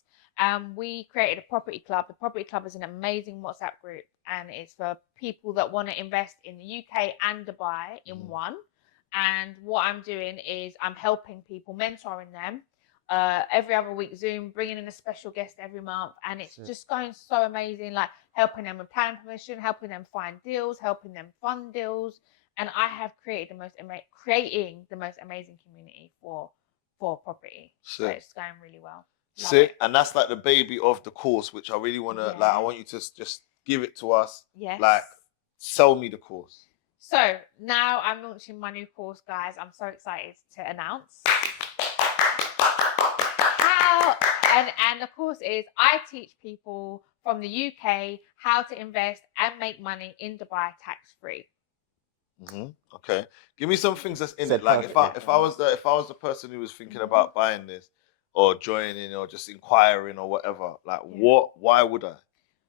We created a Property Club. The Property Club is an amazing WhatsApp group, and it's for people that want to invest in the UK and Dubai in one. And what I'm doing is I'm helping people, mentoring them. Every other week Zoom, bringing in a special guest every month, and it's just going so amazing. Like helping them with planning permission, helping them find deals, helping them fund deals. And I have created creating the most amazing community for property. So it's going really well. Sick. And that's like the baby of the course, which I really want to I want you to just give it to us. Yes. Like sell me the course. So now I'm launching my new course, guys. I'm so excited to announce. And the course is I teach people from the UK how to invest and make money in Dubai tax-free. Okay. Give me some things that's in it. Like if I was the person who was thinking about buying this or joining or just inquiring or whatever, like why would I?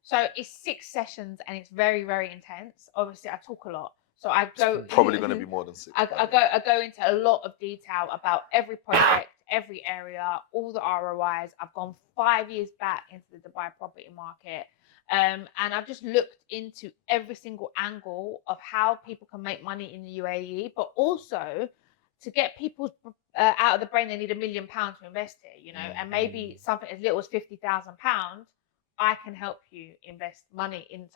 So it's 6 sessions and it's very, very intense. Obviously I talk a lot. So I go probably going to be more than 6. I go into a lot of detail about every project, every area, all the ROIs. I've gone 5 years back into the Dubai property market. And I've just looked into every single angle of how people can make money in the UAE, but also to get people out of the brain, they need £1 million to invest here, you know, and maybe something as little as £50,000, I can help you invest money into.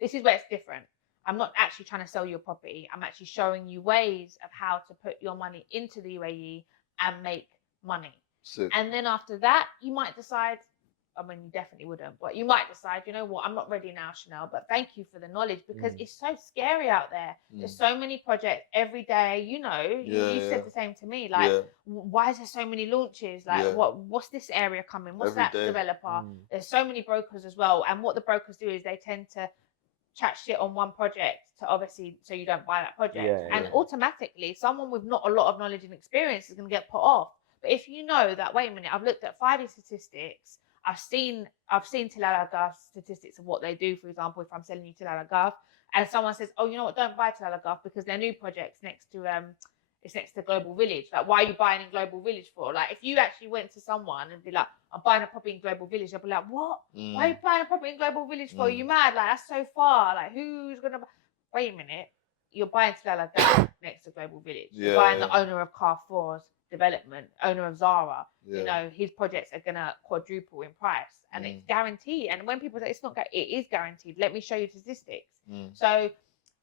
This is where it's different. I'm not actually trying to sell you a property. I'm actually showing you ways of how to put your money into the UAE and make money. Sick. And then after that, you might decide, I mean, you definitely wouldn't, but you might decide, you know what, I'm not ready now, Chanel, but thank you for the knowledge, because it's so scary out there. There's so many projects every day, you know, you said the same to me, like, why is there so many launches? Like, what's this area coming? What's every that day. Developer? There's so many brokers as well. And what the brokers do is they tend to chat shit on one project to obviously, so you don't buy that project. And automatically, someone with not a lot of knowledge and experience is going to get put off. But if you know that, wait a minute, I've looked at 5 year statistics, I've seen Tilal Al Ghaf statistics of what they do. For example, if I'm selling you Tilal Al Ghaf, and someone says, "Oh, you know what? Don't buy Tilal Al Ghaf because their new project's next to it's next to Global Village." Like, why are you buying in Global Village for? Like, if you actually went to someone and be like, "I'm buying a property in Global Village," they'll be like, "What? Why are you buying a property in Global Village for? Are you mad? Like, that's so far. Like, who's gonna?" Wait a minute, you're buying Tilal Al Ghaf next to Global Village. You're buying the owner of Carrefour's development, owner of Zara. You know, his projects are gonna quadruple in price, and it's guaranteed. And when people say it's not, it is guaranteed. Let me show you statistics. So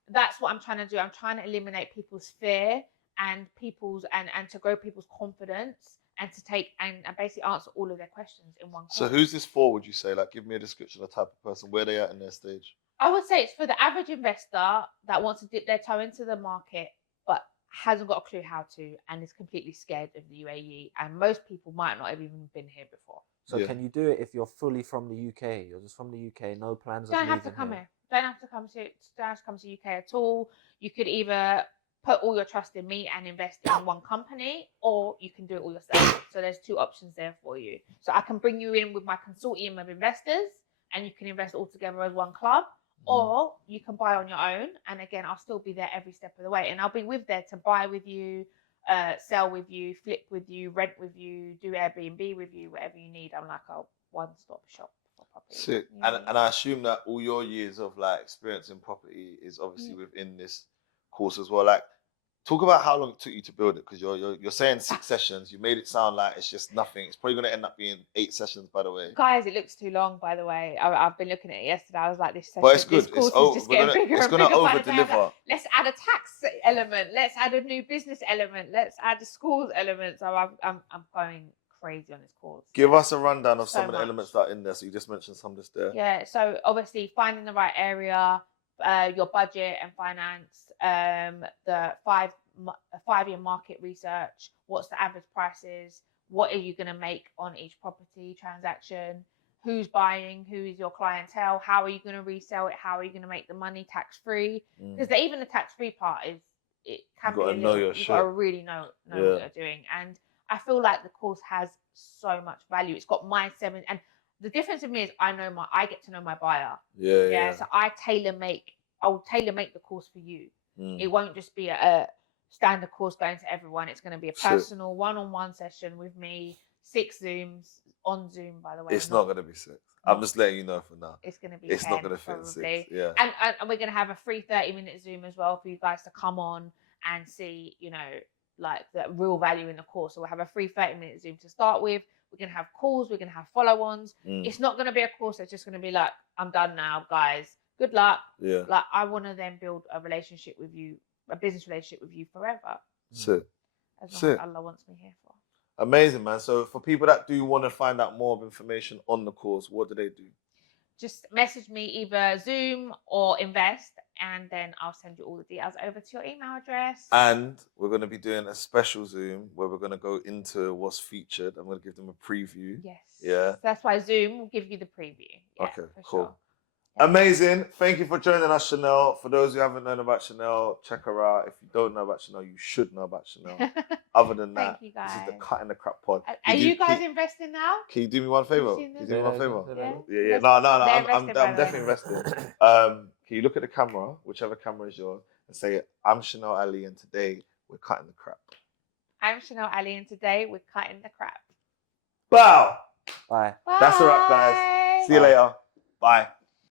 that's what I'm trying to do. I'm trying to eliminate people's fear and to grow people's confidence, and to take and basically answer all of their questions in one call. So who's this for, would you say? Like, give me a description of the type of person, where they at in their stage. I would say it's for the average investor that wants to dip their toe into the market, but hasn't got a clue how to, and is completely scared of the UAE. And most people might not have even been here before. So can you do it if you're fully from the UK? You're just from the UK, no plans of moving here? Don't have to come here. Don't have to come to UK at all. You could either put all your trust in me and invest in one company, or you can do it all yourself. So there's 2 options there for you. So I can bring you in with my consortium of investors, and you can invest all together as one club, or you can buy on your own. And again, I'll still be there every step of the way, and I'll be there to buy with you, sell with you, flip with you, rent with you, do Airbnb with you, whatever you need. I'm like a one-stop shop for property. Sick. And I assume that all your years of like experience in property is obviously within this course as well. Like, talk about how long it took you to build it, because you're saying 6 sessions. You made it sound like it's just nothing. It's probably going to end up being 8 sessions, by the way. Guys, it looks too long, by the way. I've been looking at it yesterday. I was like, this session, but it's good. This course is just getting bigger and bigger. It's going to over-deliver. Like, let's add a tax element. Let's add a new business element. Let's add a schools element. So I'm going crazy on this course. Give us a rundown of some of the elements that are in there. So you just mentioned some just there. Yeah. So obviously finding the right area, your budget and finance, the 5-year market research, what's the average prices, what are you going to make on each property transaction, who's buying, who is your clientele, how are you going to resell it, how are you going to make the money tax-free, because even the tax-free part is, it can be a little, you've got to really know what you're doing. And I feel like the course has so much value. It's got my 7, and the difference with me is I get to know my buyer. So I'll tailor make the course for you. It won't just be a standard course going to everyone. It's going to be a personal one-on-one session with me, 6 Zooms on Zoom, by the way. It's not going to be 6. I'm just letting you know for now. It's going to be 10, not going to fit probably. 6. Yeah. And we're going to have a free 30-minute Zoom as well for you guys to come on and see, you know, like the real value in the course. So we'll have a free 30-minute Zoom to start with. We're going to have calls. We're going to have follow-ons. It's not going to be a course that's just going to be like, I'm done now, guys. Good luck. Yeah. Like, I want to then build a relationship with you, a business relationship with you forever. Sick. As long as Allah wants me here for. Amazing, man. So for people that do want to find out more of information on the course, what do they do? Just message me either Zoom or Invest, and then I'll send you all the details over to your email address. And we're going to be doing a special Zoom where we're going to go into what's featured. I'm going to give them a preview. Yes. Yeah. So that's why Zoom will give you the preview. Yeah, okay, cool. Sure. Yeah. Amazing. Thank you for joining us, Chanel. For those who haven't known about Chanel, check her out. If you don't know about Chanel, you should know about Chanel. Other than that, you guys. this is the Cut in the Crap pod. Are you guys investing now? Can you do me one favor? Can you do me one favor? Yeah. No. I'm definitely investing. Can you look at the camera, whichever camera is yours? and say, I'm Chanel Ali, and today we're cutting the crap. I'm Chanel Ali, and today we're cutting the crap. Bow! Bye. That's a wrap, guys. See you later. Bye.